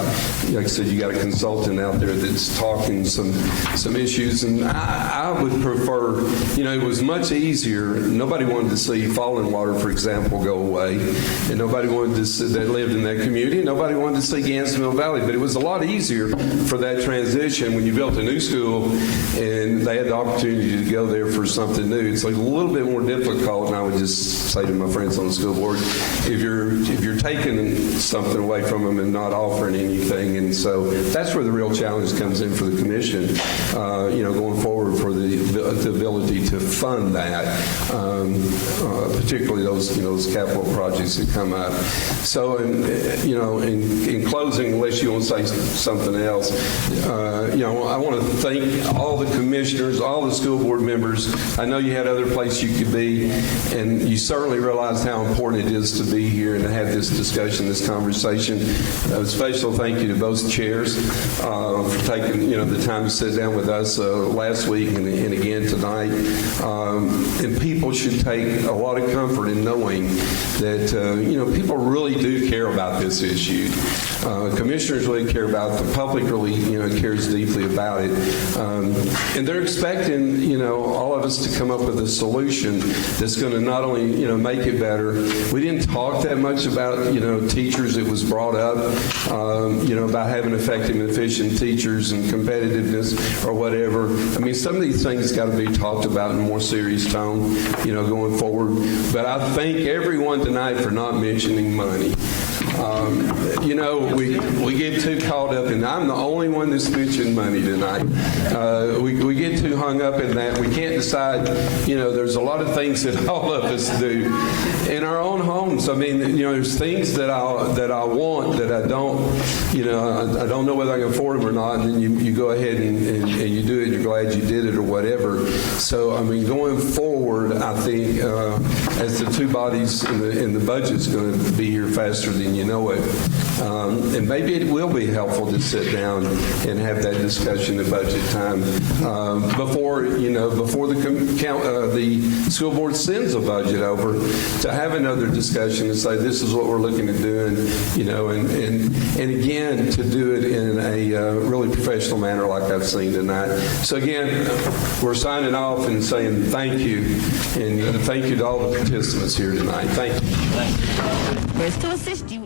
like I said, you got a consultant out there that's talking some issues, and I would prefer, it was much easier. Nobody wanted to see Falling Water, for example, go away, and nobody wanted to see, that lived in that community, nobody wanted to see Gansville Valley, but it was a lot easier for that transition when you built a new school and they had the opportunity to go there for something new. It's like a little bit more difficult, and I would just say to my friends on the school board, if you're taking something away from them and not offering anything, and so that's where the real challenge comes in for the commission, going forward for the ability to fund that, particularly those capital projects that come up. So, in closing, unless you want to say something else, I want to thank all the commissioners, all the school board members. I know you had other places you could be, and you certainly realized how important it is to be here and to have this discussion, this conversation. A special thank you to both chairs for taking the time to sit down with us last week and again tonight. And people should take a lot of comfort in knowing that people really do care about this issue. Commissioners really care about it. The public really cares deeply about it, and they're expecting all of us to come up with a solution that's going to not only make it better. We didn't talk that much about teachers. It was brought up about having effective and efficient teachers and competitiveness or whatever. I mean, some of these things got to be talked about in a more serious tone going forward. But I thank everyone tonight for not mentioning money. We get too caught up in, I'm the only one that's mentioned money tonight. We get too hung up in that. We can't decide, there's a lot of things that all of us do in our own homes. I mean, there's things that I want that I don't, I don't know whether I can afford them or not, and then you go ahead and you do it, and you're glad you did it or whatever. So, I mean, going forward, I think as the two bodies in the budget's going to be here faster than you know it. And maybe it will be helpful to sit down and have that discussion at budget time before the school board sends a budget over, to have another discussion and say this is what we're looking at doing, and again to do it in a really professional manner like I've seen tonight. So again, we're signing off and saying thank you, and thank you to all the participants here tonight. Thank you. Where's to assist you.